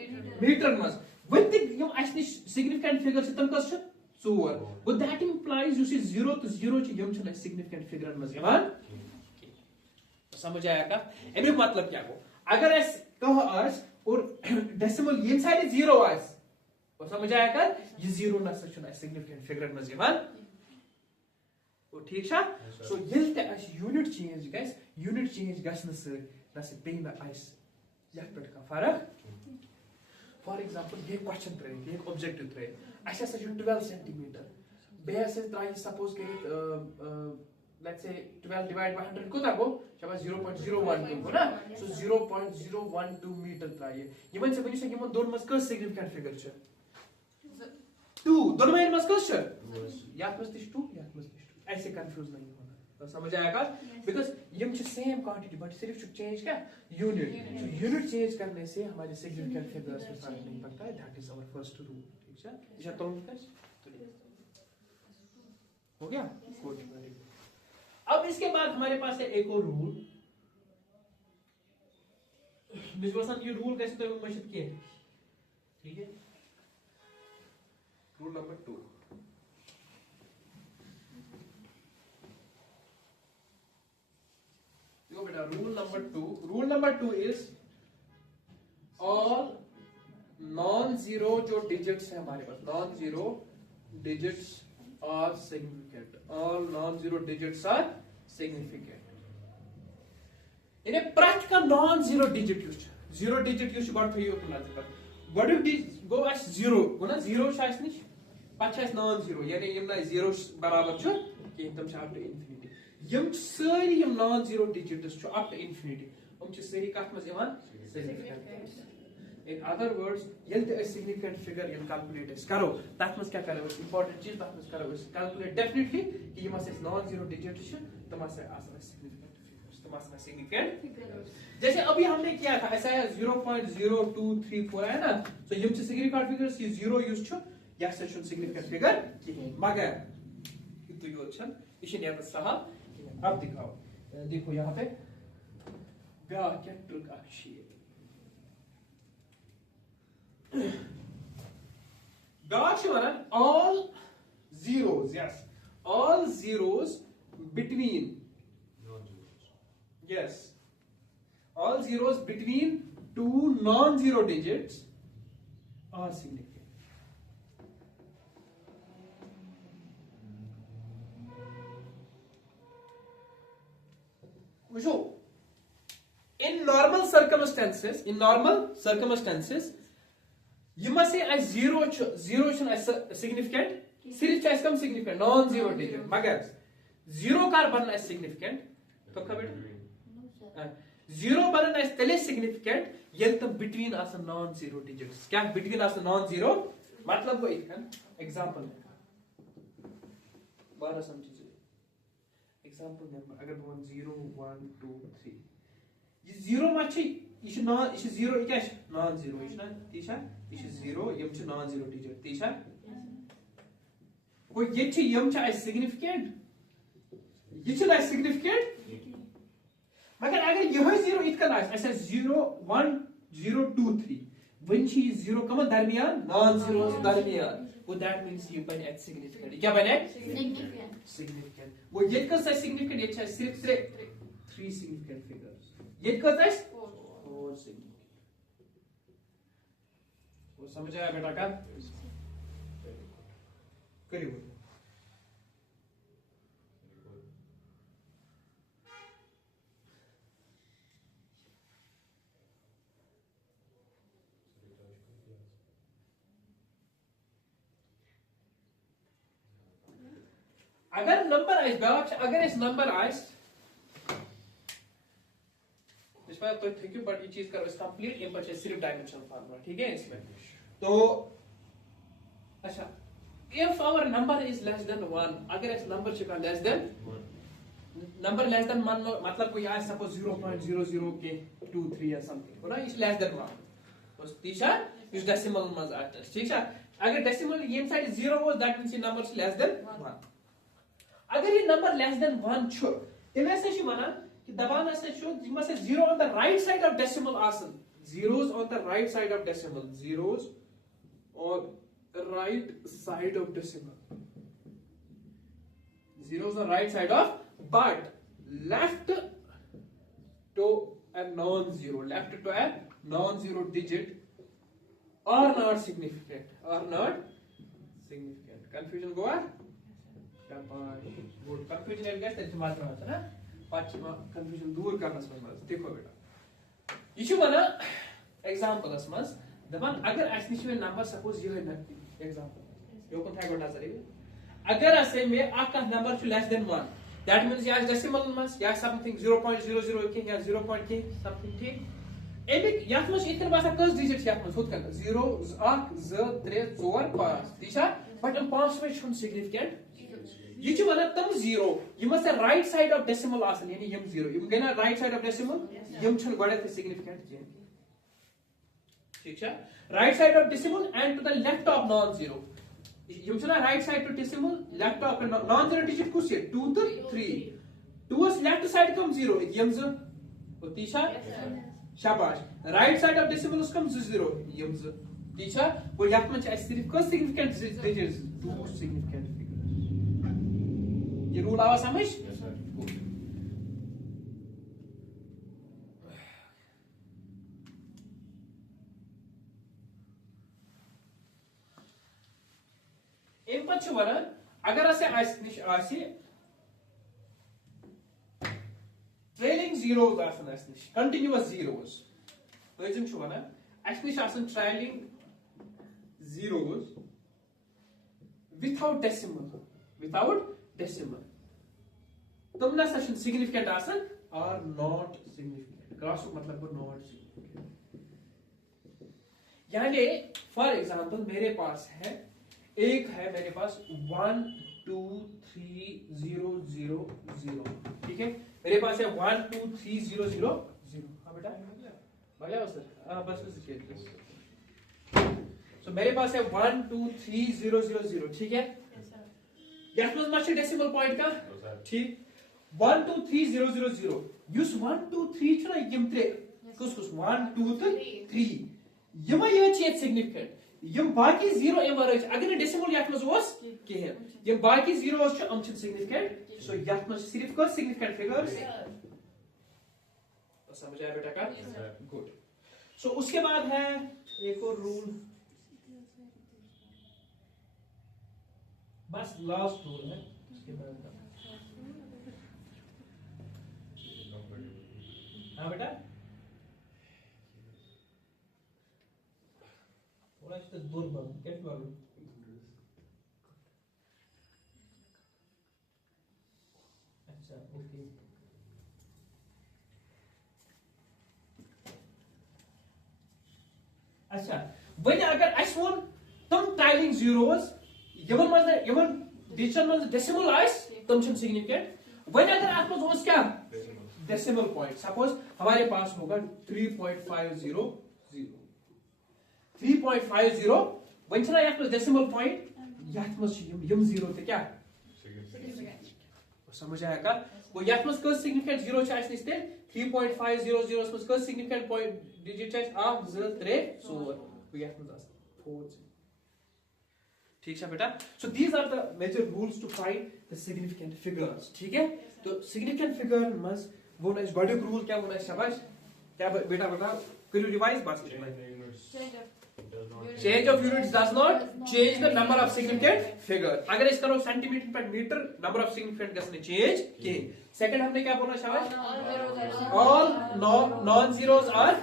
मीटर मज वन ति यम ऐसे सिग्निफिकेंट फिगर से तम कस 4 but that implies you see 0 to 0 च यम छ सिग्निफिकेंट फिगर मज यवान समझ आया का एमे मतलब क्या को अगर ऐसे कहो आज और डेसिमल ये साइड 0 आज वो समझ आया कर ये 0 ना सच ना सिग्निफिकेंट फिगर में जीवन वो ठीक है सो ये as unit change guys unit change गसन से ना से पेन आइस या पेट का फर्क फॉर एग्जांपल ये क्वेश्चन ट्रे ये ऑब्जेक्टिव ट्रे ऐसा सच 12 सेंटीमीटर बेस से ट्राई सपोज के let's say 12 divided by 100 को था शाबाश 0.012 को ना सो 0.012 मीटर था ये मन से बनी से ये मन दोन मस का सिग्निफिकेंट फिगर छ 2 दोनों में मस कस यात मस 2 यात मस 2 ऐसे कंफ्यूज नहीं होना तो समझ आया का बिकॉज़ यम च सेम क्वांटिटी बट सिर्फ चेंज क्या यूनिट सो यूनिट चेंज करने से हमारे सिग्निफिकेंट फिगर्स में फर्क नहीं पड़ता है that is our first rule ठीक है ये तो हो गया गुड अब इसके बाद हमारे पास है एक और रूल निस्बतन ये रूल कैसे तो मशद किए ठीक है रूल नंबर 2 देखो बेटा rule number 2 is all non zero जो डिजिट्स है हमारे पास non zero digits are significant all non zero digits are significant इन्हें प्रत का नॉन जीरो डिजिट यूज जीरो डिजिट यूज गॉड थी ओपन नजर पर गॉड गो अस जीरो गो ना जीरो शायद नहीं पचास नॉन जीरो यानी यम ना जीरो बराबर छ कि तम छ अप टू इंफिनिटी यम सारी यम नॉन जीरो डिजिट्स छ अप टू इंफिनिटी हम छ सारी कत मस यवान सिग्निफिकेंट इन अदर वर्ड्स यल्ते सिग्निफिकेंट फिगर इन कैलकुलेट करो तत मस क्या करो इंपॉर्टेंट चीज तत मस करो कैलकुलेट डेफिनेटली कि यम अस नॉन जीरो डिजिट्स छ तम अस सिग्निफिकेंट फिगर्स तम अस सिग्निफिकेंट जैसे अभी हमने किया था ऐसा है 0.0234 है ना तो यम छ सिग्निफिकेंट फिगर्स ये 0 यूज छ या से सिग्निफिकेंट फिगर मगर तो यो छ इसे ने सहा अब दिखाओ देखो यहाँ पे ब्या क्या ट्रिक अच्छी है all zeros yes all zeros between yes all zeros between two non-zero digits are significant so in normal circumstances you must say as zero as significant सिर्फ as कम significant non zero digit मगर zero car बनना as significant तो क्या बेटा zero बनना as तले significant ये तो between as non zero digits क्या between as non zero मतलब वो एक example बारह समझिए example में अगर बोल 0 1 2 3 ये zero माची इश नॉन इश जीरो क्या नॉन जीरो इश ना तीशा इश जीरो यम छ नॉन जीरो डिजिट तीशा वो ये छ यम छ एस सिग्निफिकेंट ये छ ना सिग्निफिकेंट मगर अगर यह जीरो इत का ऐसा 0 1 0 2 3 वन छ जीरो कम दरमियान नॉन जीरो दरमियान वो दैट मींस ये बने एट सिग्निफिकेंट क्या बने सिग्निफिकेंट वो ये का सिग्निफिकेंट ये छ सिर्फ 3 सिग्निफिकेंट फिगर्स ये का वो समझ आया बेटा का करिए अगर नंबर आइस बैक अगर इस नंबर आइस इस पर तो थैंक यू बट ये चीज करो इस कंप्लीट ये पर सिर्फ डायमेंशनल फार्मूला ठीक है इसमें तो अच्छा if our number is less than 1 अगर इस नंबर का less than number less than 1 मतलब कोई आज सपोज 0.00 के 23 या समथिंग हो ना इस less than 1 तो तीसरा इस डेसिमल में आता है ठीक है अगर डेसिमल ये साइड 0 हो दैट मींस ये नंबर is less than 1 अगर ये नंबर less than 1 छ इनमें से माना कि दबाना से शो जिसमें से 0 on the right side of decimal आसन zeros on the right side of decimal zeros on right side of decimal zeros on right side of but left to a non-zero digit are not significant confusion go good confusion है क्या तेरे मात्र में ना पांचवा confusion दूर करना समझ देखो बेटा ये माना एग्जांपल असमस दबन अगर असनिश में नंबर सपोज ये है एग्जांपल यो कौन था गोटा सरी अगर असे में आका number two less than 1 that means या डेसिमल मस या समथिंग 0.00 के या 0. के समथिंग ठीक एबिक यात मस इतने बासा कस डिजिट यात मस होत कर 0 1 2 3 4 5 दिशा बट हम पांच में सिग्निफिकेंट ये वन तम zero right side of decimal यानी यम जीरो गई ना राइट साइड ऑफ डेसिमल यम गए सिग्निफिकेंट कह ठीक है right side of decimal and to the left of non zero यम right side to decimal left of non zero digit कुछ 2 तो 3 2 लेफ्ट साइड कम जीरो यम तीशा शाबाश राइट साइड ऑफ डेसिमल कम 0 यम तीशा और यत मन सिर्फ कस सिग्निफिकेंट डिजिट्स 2 सिग्निफिकेंट ये रूल आवा समझ इन पे वन अगर ट्रेलिंग जीरोज निश कंटिन्यूअस जीरोज तो वन निश ट्रेलिंग जीरोज विथआउट डेसिमल तुम ना सिग्निफिकेंट और नॉट सिग्निफिकेंट क्रॉस मतलब को नॉट सिग्निफिकेंट यानी फॉर एग्जांपल मेरे पास है एक है मेरे पास 1 2 3 0 0 0 ठीक है मेरे पास है 1 2 3 0 0 0 हाँ बेटा बढ़िया सर हाँ बस सो मेरे पास है 1 2 3 0 0 0 ठीक है यह डेसिमल पॉइंट का ठीक 1 2 3 0 0 0 युस 1 2 3 छना यम त्रे कुस 1 2 तो 3 यम ये सिग्निफिकेंट यम बाकी जीरो एम वर अगर डेसिमल यत मज कहें यम बाकी जीरो सिग्निफिकेंट सो यत मज सिर्फ कर सिग्निफिकेंट फिगर्स तो समझ आया बेटा का गुड सो उसके बाद है एक और रूल बस लास्ट रूल है उसके बाद हाँ बेटा थोड़ा सा दूर बढ़ कैसे बढ़ अच्छा ओके अच्छा वही अगर अस वो तुम ट्राइलिंग जीरोस यमन डिजिटल मन डेसिमल तुम सिग्निफिकेंट वही अगर आपको क्या डेसिमल पॉइंट सपोज हमारे पास होगा 3.500 वही डेसिमल पॉइंट यम जीरो थे क्या समझ आया का वो यत मज कस सिग्निफिकेंट जीरो 3.500 मज कस सिग्निफिकेंट पॉइंट डिजिट 1 2 3 4 यत मज 4 ठीक है बेटा so these are the major rules to find the significant figures ठीक है तो सिग्निफिकेंट फिगर मज वो ना इस बड़े रूल क्या वो ना शाबाश क्या बेटा बता करियो रिवाइज बस change of units does not change the number of significant figure अगर इस करो सेंटीमीटर पर मीटर number of significant गसने change के सेकंड हमने क्या बोला शाबाश all non zeros are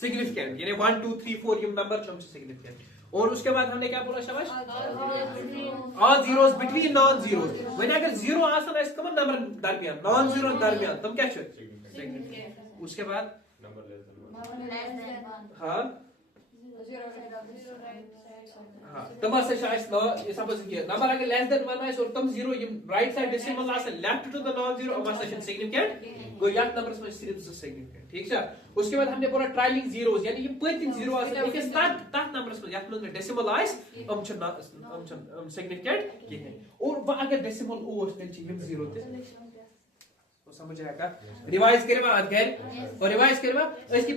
significant यानी 1 2 3 4 ये नंबर हम significant और उसके बाद हमने क्या बोला शाबाश all zeros between non zeros when अगर जीरो आसन है इसका मतलब नंबर दरमियान non zero दरमियान तुम क्या significant उसके बाद नंबर हाँ तुम सपोज नंबर अगर लेस देन 1 और तुम zero right side decimal left to the non zero significant गो यात नंबर्स में सिर्फ सिग्निफिकेंट ठीक है उसके बाद हमने बोला ट्राइलिंग जीरोस यानी ये पतिम जीरो आसन तत नंबर्स में यात में डेसिमल सिग्निफिकेंट कहीं और वो अगर डेसिमल ओस तेल जीरो ते समझ आया का रिवाइज करवा और रिवाइज करवा इसकी